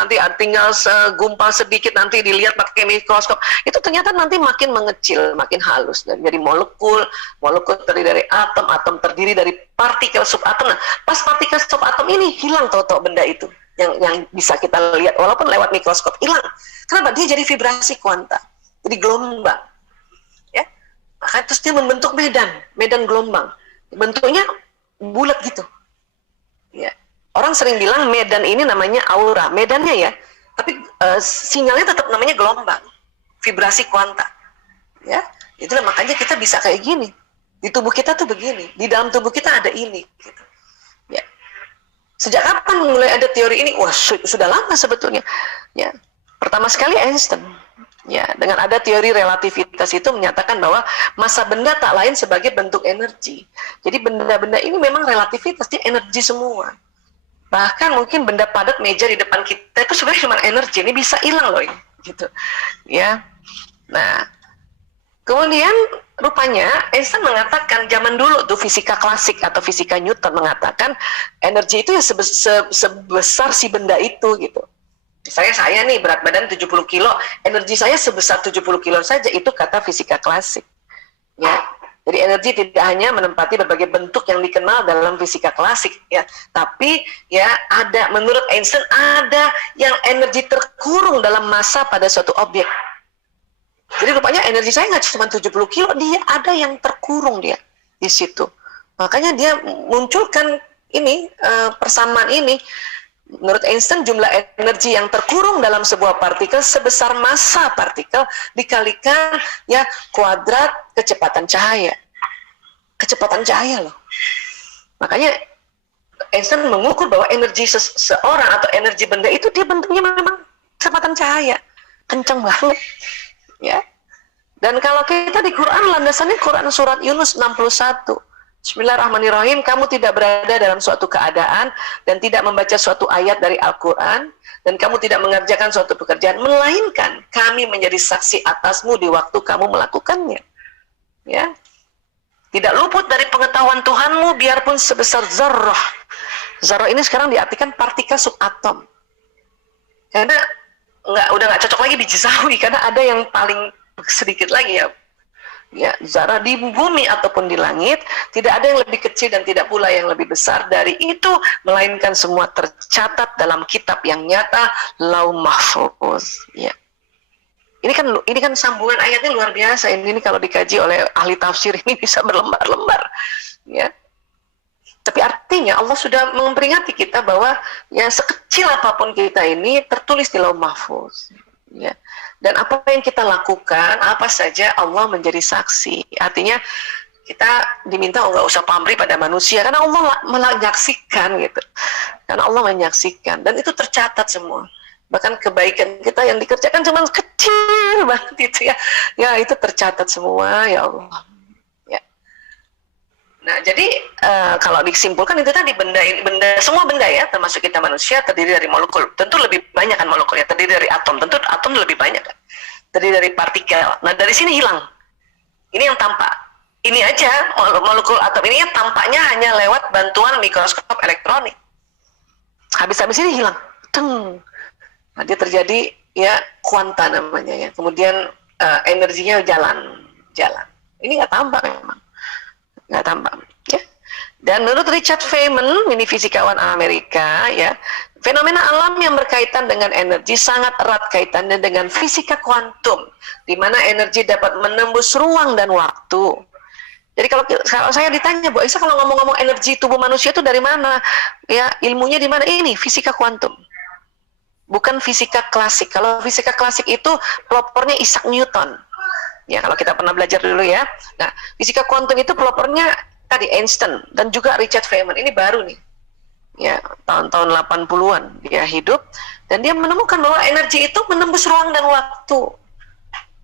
nanti tinggal segumpal sedikit, nanti dilihat pakai mikroskop, itu ternyata nanti makin mengecil, makin halus, dan jadi molekul terdiri dari atom terdiri dari partikel subatom. Nah, pas partikel subatom ini hilang tahu-tahu benda itu. Yang bisa kita lihat walaupun lewat mikroskop hilang. Kenapa? Dia jadi vibrasi kuanta, jadi gelombang, ya. Maka terus dia membentuk medan gelombang, bentuknya bulat gitu, ya. Orang sering bilang medan ini namanya aura, medannya ya, tapi sinyalnya tetap namanya gelombang, vibrasi kuanta, ya. Itulah makanya kita bisa kayak gini, di tubuh kita tuh begini, di dalam tubuh kita ada ini, gitu. Sejak kapan mulai ada teori ini? Wah, sudah lama sebetulnya. Ya, pertama sekali Einstein. Ya, dengan ada teori relativitas itu menyatakan bahwa massa benda tak lain sebagai bentuk energi. Jadi benda-benda ini memang relativitas, dia energi semua. Bahkan mungkin benda padat meja di depan kita itu sebenarnya cuma energi, ini bisa hilang loh ini, gitu. Ya. Nah, kemudian rupanya Einstein mengatakan zaman dulu tuh fisika klasik atau fisika Newton mengatakan energi itu ya sebesar si benda itu gitu. Misalnya saya nih berat badan 70 kilo, energi saya sebesar 70 kilo saja, itu kata fisika klasik. Ya. Jadi energi tidak hanya menempati berbagai bentuk yang dikenal dalam fisika klasik ya, tapi ya ada, menurut Einstein ada yang energi terkurung dalam massa pada suatu objek. Jadi rupanya energi saya nggak cuma 70 kilo, dia ada yang terkurung dia di situ. Makanya dia munculkan ini persamaan ini. Menurut Einstein jumlah energi yang terkurung dalam sebuah partikel sebesar massa partikel dikalikan ya kuadrat kecepatan cahaya. Kecepatan cahaya loh. Makanya Einstein mengukur bahwa energi seseorang atau energi benda itu dia bentuknya memang kecepatan cahaya. Kencang banget. Ya. Dan kalau kita di Quran, landasannya Quran surat Yunus 61. Bismillahirrahmanirrahim, kamu tidak berada dalam suatu keadaan dan tidak membaca suatu ayat dari Al-Quran, dan kamu tidak mengerjakan suatu pekerjaan, melainkan kami menjadi saksi atasmu di waktu kamu melakukannya. Ya. Tidak luput dari pengetahuan Tuhanmu biarpun sebesar zarrah. Zarrah ini sekarang diartikan partikel subatom. Karena udah nggak cocok lagi dijizawi, karena ada yang paling sedikit lagi ya. Ya, zarah di bumi ataupun di langit, tidak ada yang lebih kecil dan tidak pula yang lebih besar dari itu, melainkan semua tercatat dalam kitab yang nyata, Lauh Mahfuz. Ya. Ini kan sambungan ayatnya luar biasa. Ini kalau dikaji oleh ahli tafsir ini bisa berlembar-lembar. Ya. Tapi artinya Allah sudah memperingati kita bahwa ya sekecil apapun kita ini tertulis di Lauh Mahfuz. ya. Dan apa yang kita lakukan, apa saja Allah menjadi saksi. Artinya kita diminta nggak usah pamrih pada manusia, karena Allah menyaksikan gitu. Karena Allah menyaksikan, dan itu tercatat semua. Bahkan kebaikan kita yang dikerjakan cuma kecil banget itu ya. Ya itu tercatat semua ya Allah. Ya. Nah jadi kalau disimpulkan itu tadi benda semua benda ya, termasuk kita manusia terdiri dari molekul. Tentu lebih banyak kan molekulnya, terdiri dari atom. Tentu atom lebih banyak kan. Terdiri dari partikel. Nah dari sini hilang. Ini yang tampak. Ini aja molekul atom ini tampaknya hanya lewat bantuan mikroskop elektronik. Habis-habis ini hilang. Teng. Nah, dia terjadi ya kuanta namanya ya. Kemudian energinya jalan. Ini nggak tampak memang. Nggak tampak. Ya. Dan menurut Richard Feynman, ini fisikawan Amerika ya, fenomena alam yang berkaitan dengan energi sangat erat kaitannya dengan fisika kuantum, di mana energi dapat menembus ruang dan waktu. Jadi kalau saya ditanya, Bu Aisyah, kalau ngomong-ngomong energi tubuh manusia itu dari mana? Ya, ilmunya di mana? Ini fisika kuantum. Bukan fisika klasik. Kalau fisika klasik itu pelopornya Isaac Newton. Ya, kalau kita pernah belajar dulu ya. Nah, fisika kuantum itu pelopornya tadi Einstein dan juga Richard Feynman. Ini baru nih. Ya, tahun-tahun 80-an dia hidup dan dia menemukan bahwa energi itu menembus ruang dan waktu.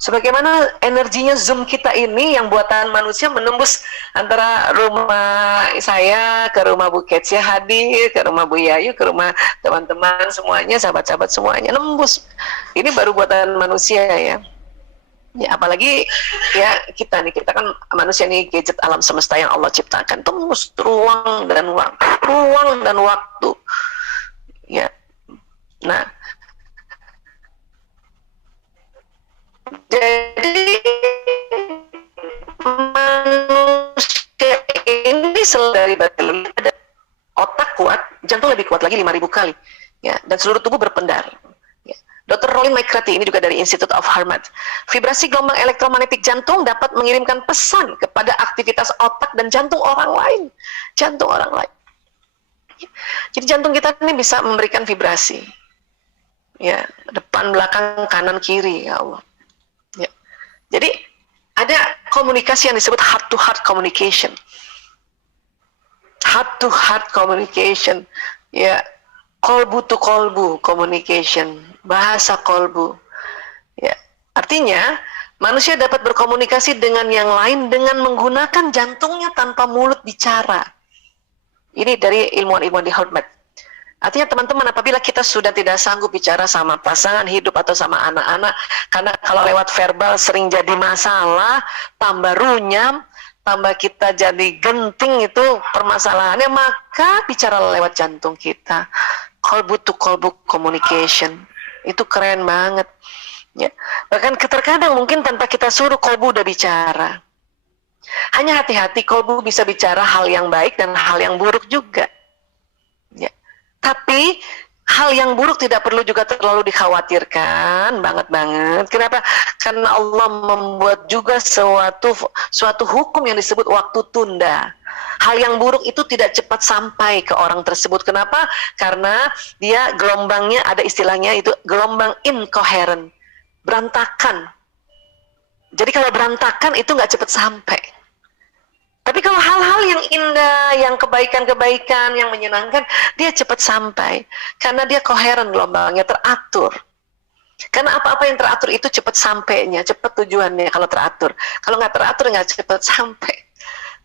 Sebagaimana energinya Zoom kita ini yang buatan manusia menembus antara rumah saya ke rumah Bu Ketsia hadir, ke rumah Bu Yayu, ke rumah teman-teman semuanya, sahabat-sahabat semuanya nembus. Ini baru buatan manusia ya. Ya apalagi ya kita kan manusia ini gadget alam semesta yang Allah ciptakan, tembus ruang dan waktu. Ya. Nah, jadi manusia ini selain dari badan ada otak kuat, jantung lebih kuat lagi 5.000 kali, ya, dan seluruh tubuh berpendar. Ya. Dr. Rollin McCarthy ini juga dari Institute of Harvard. Vibrasi gelombang elektromagnetik jantung dapat mengirimkan pesan kepada aktivitas otak dan jantung orang lain. Ya. Jadi jantung kita ini bisa memberikan vibrasi. Ya, depan, belakang, kanan, kiri, ya Allah. Jadi ada komunikasi yang disebut heart to heart communication. Heart to heart communication. Ya, kolbu to kolbu communication, bahasa kolbu. Ya, artinya manusia dapat berkomunikasi dengan yang lain dengan menggunakan jantungnya tanpa mulut bicara. Ini dari ilmuwan-ilmuwan di Harvard. Artinya teman-teman, apabila kita sudah tidak sanggup bicara sama pasangan hidup atau sama anak-anak, karena kalau lewat verbal sering jadi masalah, tambah runyam, tambah kita jadi genting itu permasalahannya, maka bicara lewat jantung kita. Kolbu to kolbu communication. Itu keren banget. Ya. Bahkan terkadang mungkin tanpa kita suruh kolbu udah bicara. Hanya hati-hati, kolbu bisa bicara hal yang baik dan hal yang buruk juga. Ya. Tapi hal yang buruk tidak perlu juga terlalu dikhawatirkan banget. Kenapa? Karena Allah membuat juga suatu hukum yang disebut waktu tunda. Hal yang buruk itu tidak cepat sampai ke orang tersebut. Kenapa? Karena dia gelombangnya, ada istilahnya itu gelombang incoherent, berantakan. Jadi kalau berantakan itu nggak cepat sampai. Tapi kalau hal-hal yang indah, yang kebaikan-kebaikan, yang menyenangkan, dia cepat sampai. Karena dia koheren gelombangnya, teratur. Karena apa-apa yang teratur itu cepat sampainya, cepat tujuannya kalau teratur. Kalau nggak teratur, nggak cepat sampai.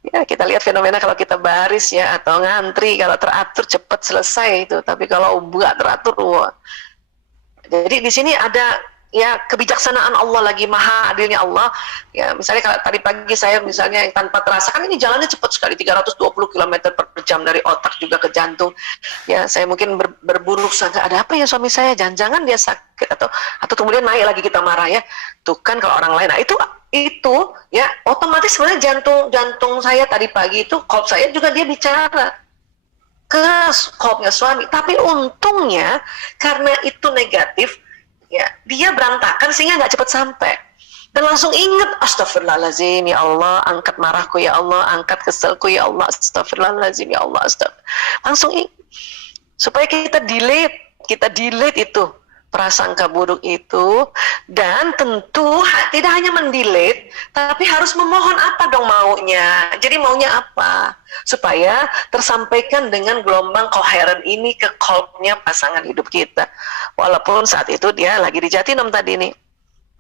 Ya, kita lihat fenomena kalau kita baris ya, atau ngantri, kalau teratur cepat selesai itu. Tapi kalau nggak teratur, wah. Jadi di sini ada ya kebijaksanaan Allah, lagi maha adilnya Allah. Ya misalnya kalau tadi pagi saya misalnya tanpa terasa, kan ini jalannya cepat sekali, 320 km per jam dari otak juga ke jantung. Ya saya mungkin berburuk sangka, ada apa ya suami saya, jangan-jangan dia sakit, atau kemudian naik lagi kita marah ya. Tuh kan kalau orang lain, nah itu ya otomatis sebenarnya jantung saya tadi pagi itu, kolb saya juga dia bicara ke kolbnya suami. Tapi untungnya karena itu negatif, ya dia berantakan sehingga nggak cepat sampai, dan langsung ingat, astagfirullahaladzim ya Allah, angkat marahku ya Allah, angkat keselku ya Allah, astagfirullahaladzim ya Allah, langsung ingat, supaya kita delete itu prasangka buruk itu, dan tentu tidak hanya mendelete, tapi harus memohon apa dong maunya. Jadi maunya apa? Supaya tersampaikan dengan gelombang koheren ini ke kolbnya pasangan hidup kita. Walaupun saat itu dia lagi di Jatinom tadi nih.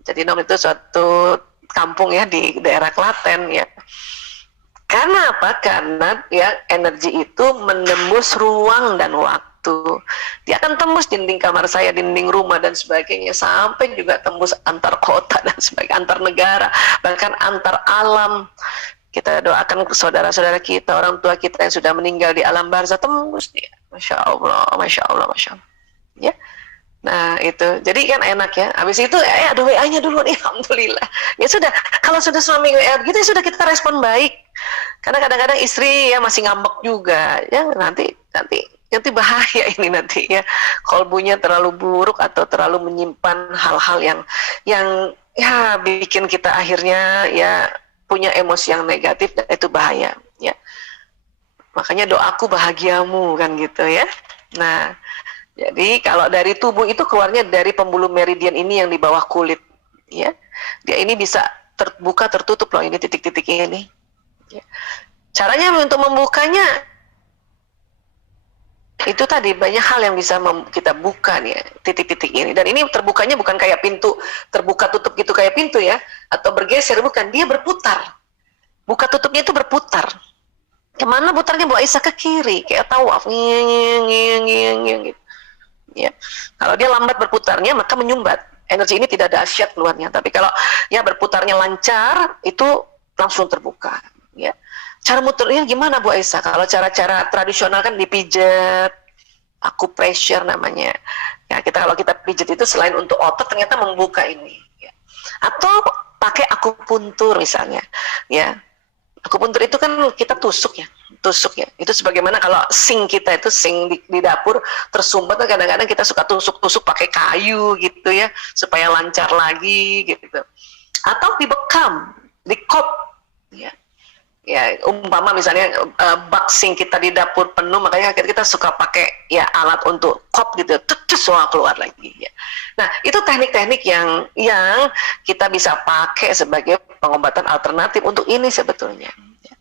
Jatinom itu suatu kampung ya di daerah Klaten ya. Karena apa? Karena ya energi itu menembus ruang dan waktu. Dia akan tembus dinding kamar saya, dinding rumah dan sebagainya, sampai juga tembus antar kota dan sebagainya, antar negara, bahkan antar alam. Kita doakan saudara-saudara kita, orang tua kita yang sudah meninggal di alam barzah, tembus dia. Masya Allah, Masya Allah, Masya Allah. Ya. Nah itu, jadi kan enak ya. Habis itu ada WA-nya dulu nih, alhamdulillah. Ya sudah, kalau sudah suami WA gitu ya sudah, kita respon baik. Karena kadang-kadang istri ya masih ngambek juga, ya nanti bahaya ini nanti ya. Kolbunya terlalu buruk atau terlalu menyimpan hal-hal yang ya bikin kita akhirnya ya punya emosi yang negatif, dan itu bahaya ya. Makanya doaku bahagiamu kan gitu ya. Nah, jadi kalau dari tubuh itu keluarnya dari pembuluh meridian ini yang di bawah kulit, ya. Dia ini bisa terbuka tertutup loh, ini titik-titik ini. Ya. Caranya untuk membukanya itu tadi banyak hal yang bisa kita buka nih, titik-titik ini. Dan ini terbukanya bukan kayak pintu terbuka tutup gitu kayak pintu ya, atau bergeser, bukan. Dia berputar. Buka tutupnya itu berputar. Kemana putarnya Bu Aisyah? Ke kiri, kayak tawaf, gitu. Ya. Kalau dia lambat berputarnya maka menyumbat. Energi ini tidak dahsyat keluarnya. Tapi kalau ya berputarnya lancar, itu langsung terbuka. Ya. Cara muternya gimana Bu Aisyah? Kalau cara-cara tradisional kan dipijat, acupressure namanya. Ya, kalau kita pijat itu selain untuk otot ternyata membuka ini. Ya. Atau pakai akupuntur misalnya. Ya. Akupuntur itu kan kita tusuk ya. Itu sebagaimana kalau sink kita itu sink di dapur tersumbat, kadang-kadang kita suka tusuk-tusuk pakai kayu gitu ya, supaya lancar lagi gitu. Atau dibekam, dikop ya. Ya, umpama misalnya bak sink kita di dapur penuh, makanya kita suka pakai ya alat untuk kop gitu, semua keluar lagi ya. Nah, itu teknik-teknik yang kita bisa pakai sebagai pengobatan alternatif untuk ini sebetulnya. Ya.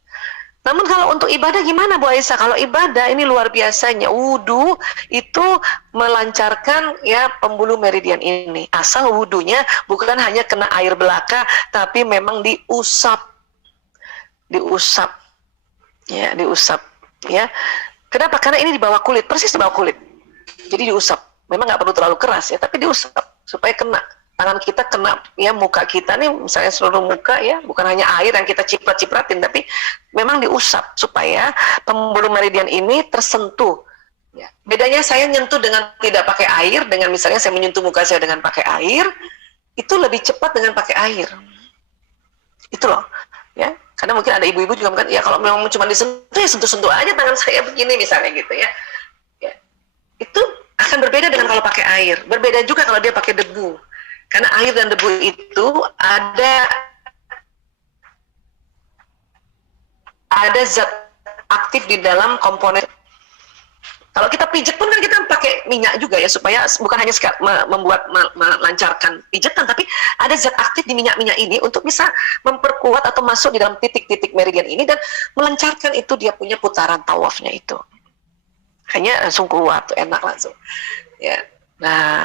Namun kalau untuk ibadah gimana Bu Aisyah? Kalau ibadah ini luar biasanya, wudu itu melancarkan ya pembuluh meridian ini. Asal wudunya bukan hanya kena air belaka, tapi memang diusap ya. Kenapa? Karena ini di bawah kulit, persis di bawah kulit. Jadi diusap. Memang nggak perlu terlalu keras ya, tapi diusap supaya kena tangan kita, kena ya muka kita nih, misalnya seluruh muka ya, bukan hanya air yang kita ciprat-cipratin, tapi memang diusap supaya pembuluh meridian ini tersentuh. Ya. Bedanya saya nyentuh dengan tidak pakai air, dengan misalnya saya menyentuh muka saya dengan pakai air, itu lebih cepat dengan pakai air. Itu loh, ya. Karena mungkin ada ibu-ibu juga kan, ya kalau memang cuma disentuh, ya sentuh-sentuh aja tangan saya begini misalnya gitu ya. Ya. Itu akan berbeda dengan kalau pakai air. Berbeda juga kalau dia pakai debu. Karena air dan debu itu ada zat aktif di dalam komponen. Kalau kita pijat pun kan kita pakai minyak juga ya, supaya bukan hanya melancarkan pijatan, tapi ada zat aktif di minyak-minyak ini untuk bisa memperkuat atau masuk di dalam titik-titik meridian ini dan melancarkan itu dia punya putaran tawafnya itu. Hanya langsung keluar tuh, enak langsung. Ya. Nah,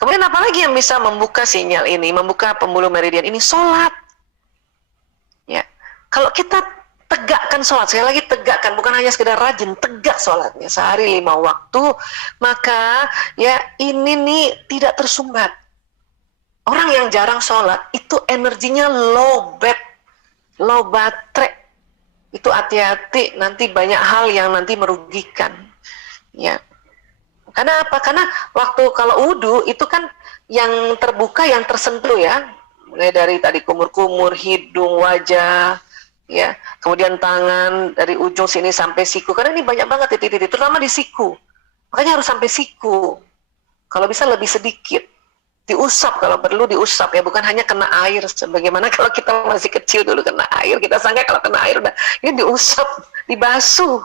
kemudian apa lagi yang bisa membuka sinyal ini, membuka pembuluh meridian ini? Sholat. Ya. Kalau kita tegakkan sholat, saya lagi tegakkan, bukan hanya sekedar rajin, tegak sholatnya sehari 5 waktu, maka ya ini nih tidak tersumbat. Orang yang jarang sholat itu energinya low baterai. Itu hati-hati, nanti banyak hal yang nanti merugikan. Ya. Karena apa? Karena waktu kalau wudu itu kan yang terbuka, yang tersentuh ya, mulai dari tadi kumur-kumur, hidung, wajah, ya, kemudian tangan dari ujung sini sampai siku, karena ini banyak banget titik-titik, terutama di siku, makanya harus sampai siku. Kalau bisa lebih sedikit, diusap kalau perlu diusap ya, bukan hanya kena air. Sebagaimana kalau kita masih kecil dulu kena air, kita sangka kalau kena air udah, ini diusap, dibasuh,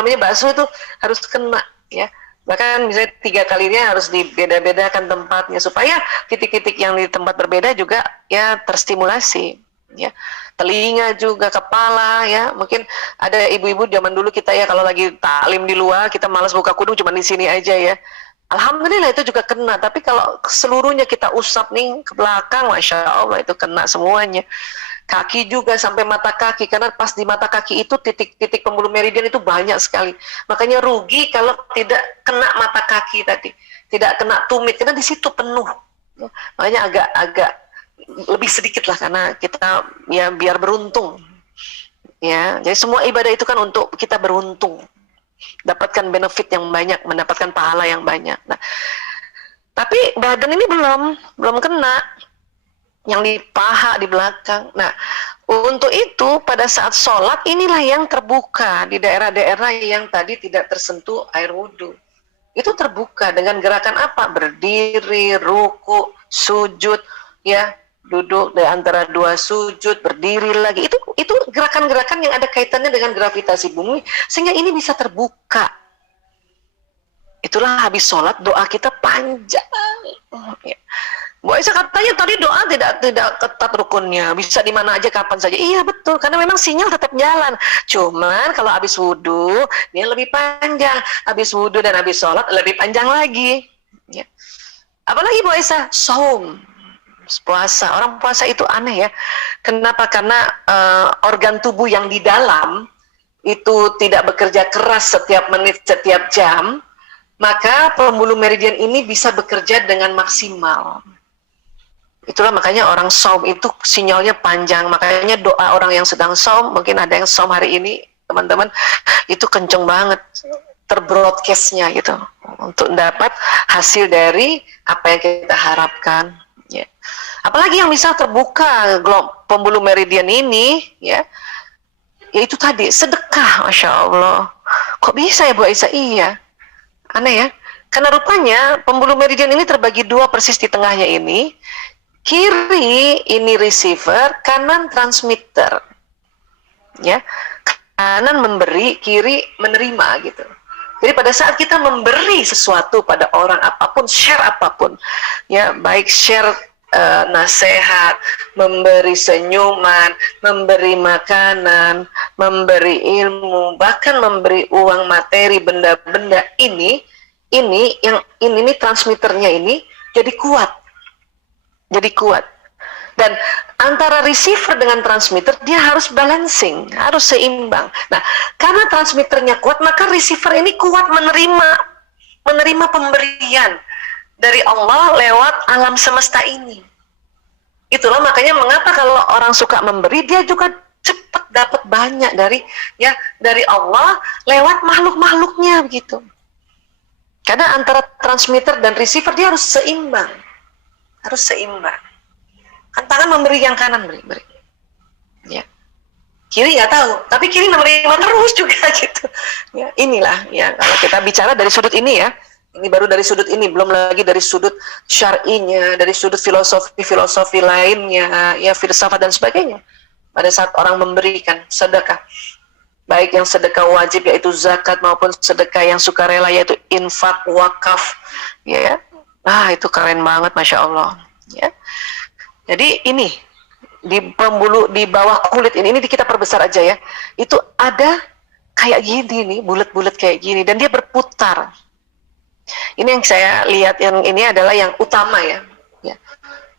namanya basuh itu harus kena ya, Bahkan misalnya 3 kalinya harus dibeda-bedakan tempatnya supaya titik-titik yang di tempat berbeda juga ya terstimulasi. Ya, telinga juga, kepala ya. Mungkin ada ibu-ibu zaman dulu kita ya kalau lagi taklim di luar kita malas buka kudung cuma di sini aja ya. Alhamdulillah itu juga kena. Tapi kalau seluruhnya kita usap nih ke belakang, masya Allah itu kena semuanya. Kaki juga sampai mata kaki, karena pas di mata kaki itu titik-titik pembuluh meridian itu banyak sekali. Makanya rugi kalau tidak kena mata kaki tadi, tidak kena tumit, karena di situ penuh. Makanya agak lebih sedikit lah, karena kita ya biar beruntung. Ya, jadi semua ibadah itu kan untuk kita beruntung, dapatkan benefit yang banyak, mendapatkan pahala yang banyak. Nah, tapi badan ini belum kena. Yang di paha, di belakang. Nah, untuk itu pada saat sholat inilah yang terbuka di daerah-daerah yang tadi tidak tersentuh air wudhu. Itu terbuka dengan gerakan apa? Berdiri, ruku, sujud, ya, duduk di antara 2 sujud, berdiri lagi. Itu gerakan-gerakan yang ada kaitannya dengan gravitasi bumi, sehingga ini bisa terbuka. Itulah habis sholat doa kita panjang. Ya. Bu Aisyah katanya tadi doa tidak ketat rukunnya, bisa di mana aja kapan saja. Iya betul, karena memang sinyal tetap jalan. Cuman kalau habis wudhu dia lebih panjang, habis wudhu dan habis sholat lebih panjang lagi. Ya. Apalagi Bu Aisyah, saum, puasa. Orang puasa itu aneh ya. Kenapa? Karena organ tubuh yang di dalam itu tidak bekerja keras setiap menit, setiap jam, maka pembuluh meridian ini bisa bekerja dengan maksimal. Itulah makanya orang saum itu sinyalnya panjang. Makanya doa orang yang sedang saum, mungkin ada yang saum hari ini, teman-teman, itu kenceng banget terbroadcastnya gitu, untuk dapat hasil dari apa yang kita harapkan. Ya. Apalagi yang bisa terbuka pembuluh meridian ini, ya itu tadi sedekah, masya Allah. Kok bisa ya Bu Aisyah? Iya, aneh ya. Karena rupanya pembuluh meridian ini terbagi 2 persis di tengahnya ini. Kiri ini receiver, kanan transmitter. Ya. Kanan memberi, kiri menerima gitu. Jadi pada saat kita memberi sesuatu pada orang apapun, share apapun, ya baik share nasihat, memberi senyuman, memberi makanan, memberi ilmu, bahkan memberi uang materi, benda-benda ini transmitternya ini jadi kuat. Dan antara receiver dengan transmitter dia harus balancing, harus seimbang. Nah, karena transmitternya kuat, maka receiver ini kuat menerima pemberian dari Allah lewat alam semesta ini. Itulah makanya mengapa kalau orang suka memberi, dia juga cepat dapat banyak dari Allah lewat makhluk-makhluknya begitu. Karena antara transmitter dan receiver dia harus seimbang. Kan tangan memberi, yang kanan beri. Ya. Kiri nggak tahu, tapi kiri menerima terus juga gitu. Ya, inilah ya kalau kita bicara dari sudut ini ya. Ini baru dari sudut ini, belum lagi dari sudut syar'inya, dari sudut filosofi lainnya, ya filsafat dan sebagainya. Pada saat orang memberikan sedekah, baik yang sedekah wajib yaitu zakat maupun sedekah yang sukarela yaitu infak, wakaf, ya. Nah, itu keren banget, masya Allah. Ya. Jadi ini di bawah kulit ini kita perbesar aja ya. Itu ada kayak gini nih, bulat-bulat kayak gini, dan dia berputar. Ini yang saya lihat, yang ini adalah yang utama ya. Ya.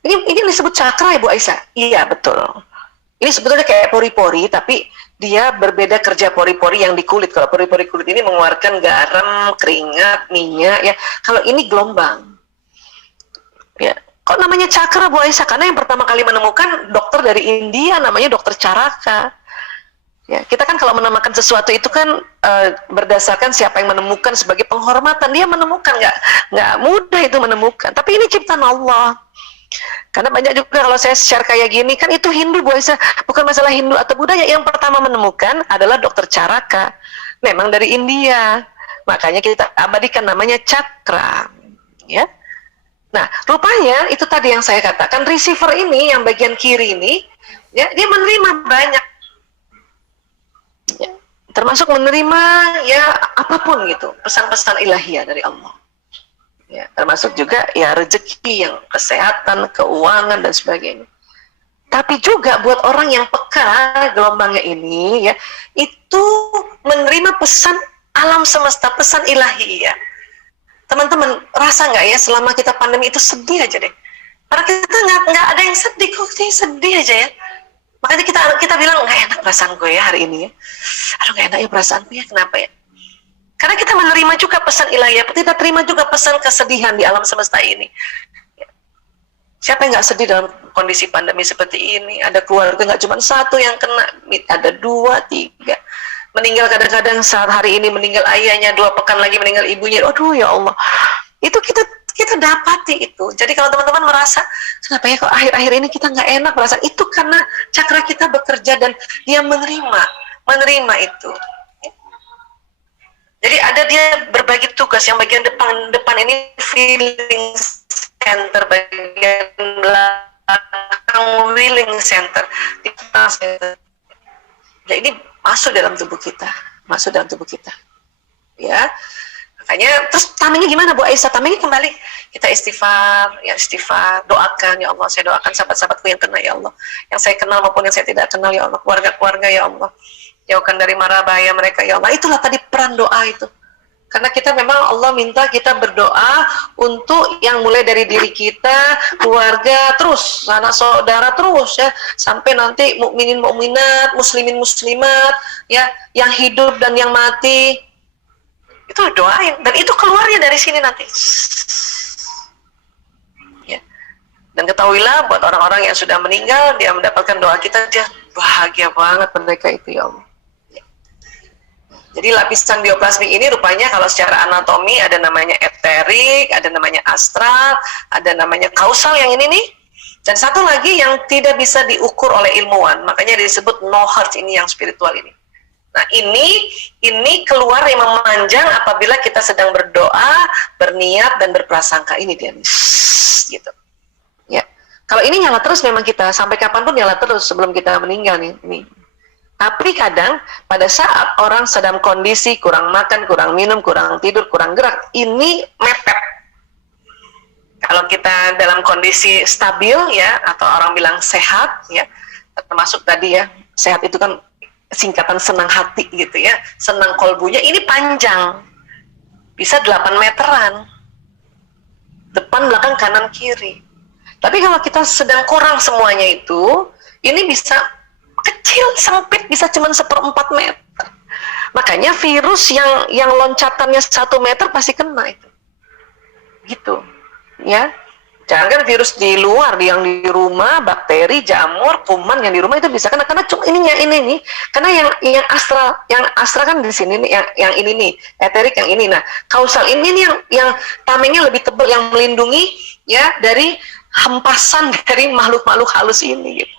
Ini disebut cakra ya Bu Aisyah? Iya betul. Ini sebetulnya kayak pori-pori, tapi dia berbeda kerja pori-pori yang di kulit. Kalau pori-pori kulit ini mengeluarkan garam, keringat, minyak ya. Kalau ini gelombang. Ya, kok namanya cakra Bu Aisyah? Karena yang pertama kali menemukan dokter dari India, namanya dokter Caraka. Ya, kita kan kalau menamakan sesuatu itu kan berdasarkan siapa yang menemukan sebagai penghormatan. Dia menemukan, nggak mudah itu menemukan. Tapi ini ciptaan Allah. Karena banyak juga kalau saya share kayak gini, kan itu Hindu Bu Aisyah. Bukan masalah Hindu atau Buddha, yang pertama menemukan adalah dokter Caraka. Memang dari India. Makanya kita abadikan namanya cakra. Ya. Nah, rupanya itu tadi yang saya katakan, receiver ini yang bagian kiri ini, ya, dia menerima banyak. Ya, termasuk menerima ya apapun gitu, pesan-pesan ilahiyah dari Allah. Ya, termasuk juga ya rezeki, yang kesehatan, keuangan dan sebagainya. Tapi juga buat orang yang peka gelombangnya ini ya, itu menerima pesan alam semesta, pesan ilahi ya. Teman-teman rasa nggak ya selama kita pandemi itu sedih aja deh. Karena kita nggak ada yang sedih, kok kita sedih aja ya. Makanya kita bilang nggak enak perasaan gue ya hari ini ya. Aduh nggak enak ya perasaanku ya, kenapa ya? Karena kita menerima juga pesan ilahi, kita terima juga pesan kesedihan di alam semesta ini. Siapa yang nggak sedih dalam kondisi pandemi seperti ini? Ada keluarga nggak cuma satu yang kena, ada 2, 3. Meninggal kadang-kadang saat hari ini meninggal ayahnya, 2 pekan lagi meninggal ibunya. Aduh ya Allah, itu kita dapati itu. Jadi kalau teman-teman merasa kenapa ya kok akhir-akhir ini kita nggak enak merasa, itu karena cakra kita bekerja dan dia menerima itu. Jadi ada dia berbagi tugas, yang bagian depan ini feeling center, bagian belakang willing center, Nah, ini masuk dalam tubuh kita, ya. Makanya terus tamengnya gimana Bu Aisyah? Tamengnya kembali kita istighfar, doakan ya Allah, saya doakan sahabat-sahabatku yang kena ya Allah, yang saya kenal maupun yang saya tidak kenal ya Allah, keluarga-keluarga ya Allah, jauhkan dari mara bahaya mereka ya Allah. Itulah tadi peran doa itu. Karena kita memang Allah minta kita berdoa untuk yang mulai dari diri kita, keluarga, terus anak saudara, terus ya sampai nanti mukminin mukminat, muslimin muslimat, ya yang hidup dan yang mati. Itu doain, dan itu keluarnya dari sini nanti. Ya. Dan ketahuilah buat orang-orang yang sudah meninggal, dia mendapatkan doa kita, dia bahagia banget mereka itu ya Allah. Jadi lapisan bioplasmik ini rupanya kalau secara anatomi ada namanya eterik, ada namanya astral, ada namanya kausal yang ini nih. Dan satu lagi yang tidak bisa diukur oleh ilmuwan, makanya disebut no heart, ini yang spiritual ini. Nah ini keluar yang memanjang apabila kita sedang berdoa, berniat dan berprasangka, ini dia nih. Gitu. Ya. Kalau ini nyala terus memang kita sampai kapanpun nyala terus sebelum kita meninggal nih. Ini. Tapi kadang pada saat orang sedang kondisi kurang makan, kurang minum, kurang tidur, kurang gerak, ini mepet. Kalau kita dalam kondisi stabil ya, atau orang bilang sehat ya, termasuk tadi ya, sehat itu kan singkatan senang hati gitu ya, senang kolbunya ini panjang, bisa 8 meteran, depan, belakang, kanan, kiri. Tapi kalau kita sedang kurang semuanya itu, ini bisa kecil, sempit, bisa cuma 1/4 meter. Makanya virus yang loncatannya 1 meter pasti kena itu. Gitu. Ya. Jangan virus di luar, yang di rumah, bakteri, jamur, kuman yang di rumah itu bisa kena, karena cuma ini nih. Karena yang astral kan di sini nih, yang ini nih, eterik yang ini. Nah, kausal ini nih yang tamengnya lebih tebal, yang melindungi ya dari hempasan dari makhluk-makhluk halus ini gitu.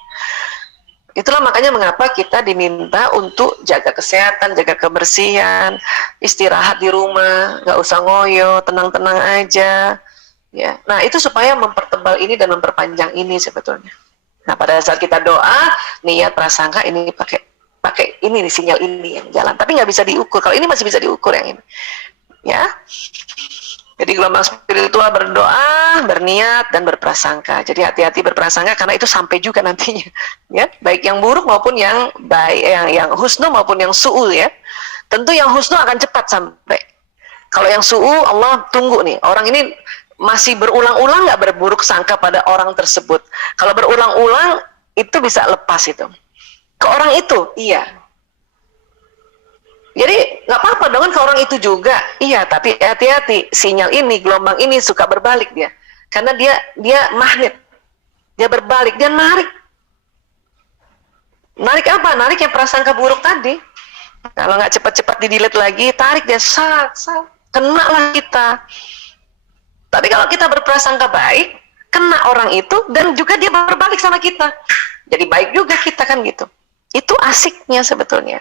Itulah makanya mengapa kita diminta untuk jaga kesehatan, jaga kebersihan, istirahat di rumah, nggak usah ngoyo, tenang-tenang aja. Ya, nah itu supaya mempertebal ini dan memperpanjang ini sebetulnya. Nah pada saat kita doa, niat prasangka ini pakai ini nih, sinyal ini yang jalan. Tapi nggak bisa diukur. Kalau ini masih bisa diukur yang ini. Ya. Jadi gelombang spiritual berdoa, berniat, dan berprasangka. Jadi hati-hati berprasangka karena itu sampai juga nantinya, ya, baik yang buruk maupun yang baik, yang husnu maupun yang su'u ya. Tentu yang husnu akan cepat sampai. Kalau yang su'u, Allah tunggu nih. Orang ini masih berulang-ulang nggak berburuk sangka pada orang tersebut. Kalau berulang-ulang itu bisa lepas itu. Ke orang itu, iya. Jadi nggak apa-apa dengan ke orang itu juga, iya. Tapi hati-hati, sinyal ini, gelombang ini suka berbalik dia, karena dia magnet, dia berbalik, dia narik apa? Narik yang prasangka buruk tadi. Kalau nggak cepat-cepat di-delete lagi, tarik dia, kena lah kita. Tapi kalau kita berprasangka baik, kena orang itu dan juga dia berbalik sama kita, jadi baik juga kita kan gitu. Itu asiknya sebetulnya.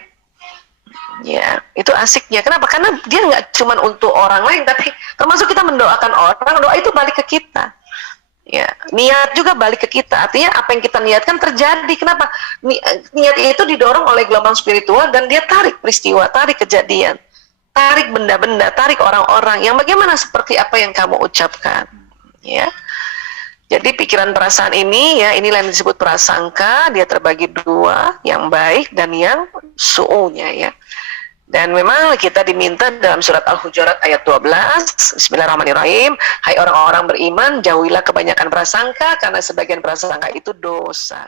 Ya, itu asiknya. Kenapa? Karena dia nggak cuma untuk orang lain, tapi termasuk kita mendoakan orang, doa itu balik ke kita. Ya, niat juga balik ke kita. Artinya apa yang kita niatkan terjadi. Kenapa? Niat itu didorong oleh gelombang spiritual dan dia tarik peristiwa, tarik kejadian, tarik benda-benda, tarik orang-orang yang bagaimana seperti apa yang kamu ucapkan. Ya. Jadi pikiran perasaan ini ya, inilah yang disebut prasangka, dia terbagi dua, yang baik dan yang su'unya ya. Dan memang kita diminta dalam surat Al-Hujurat ayat 12, Bismillahirrahmanirrahim, hai orang-orang beriman, jauhilah kebanyakan prasangka karena sebagian prasangka itu dosa.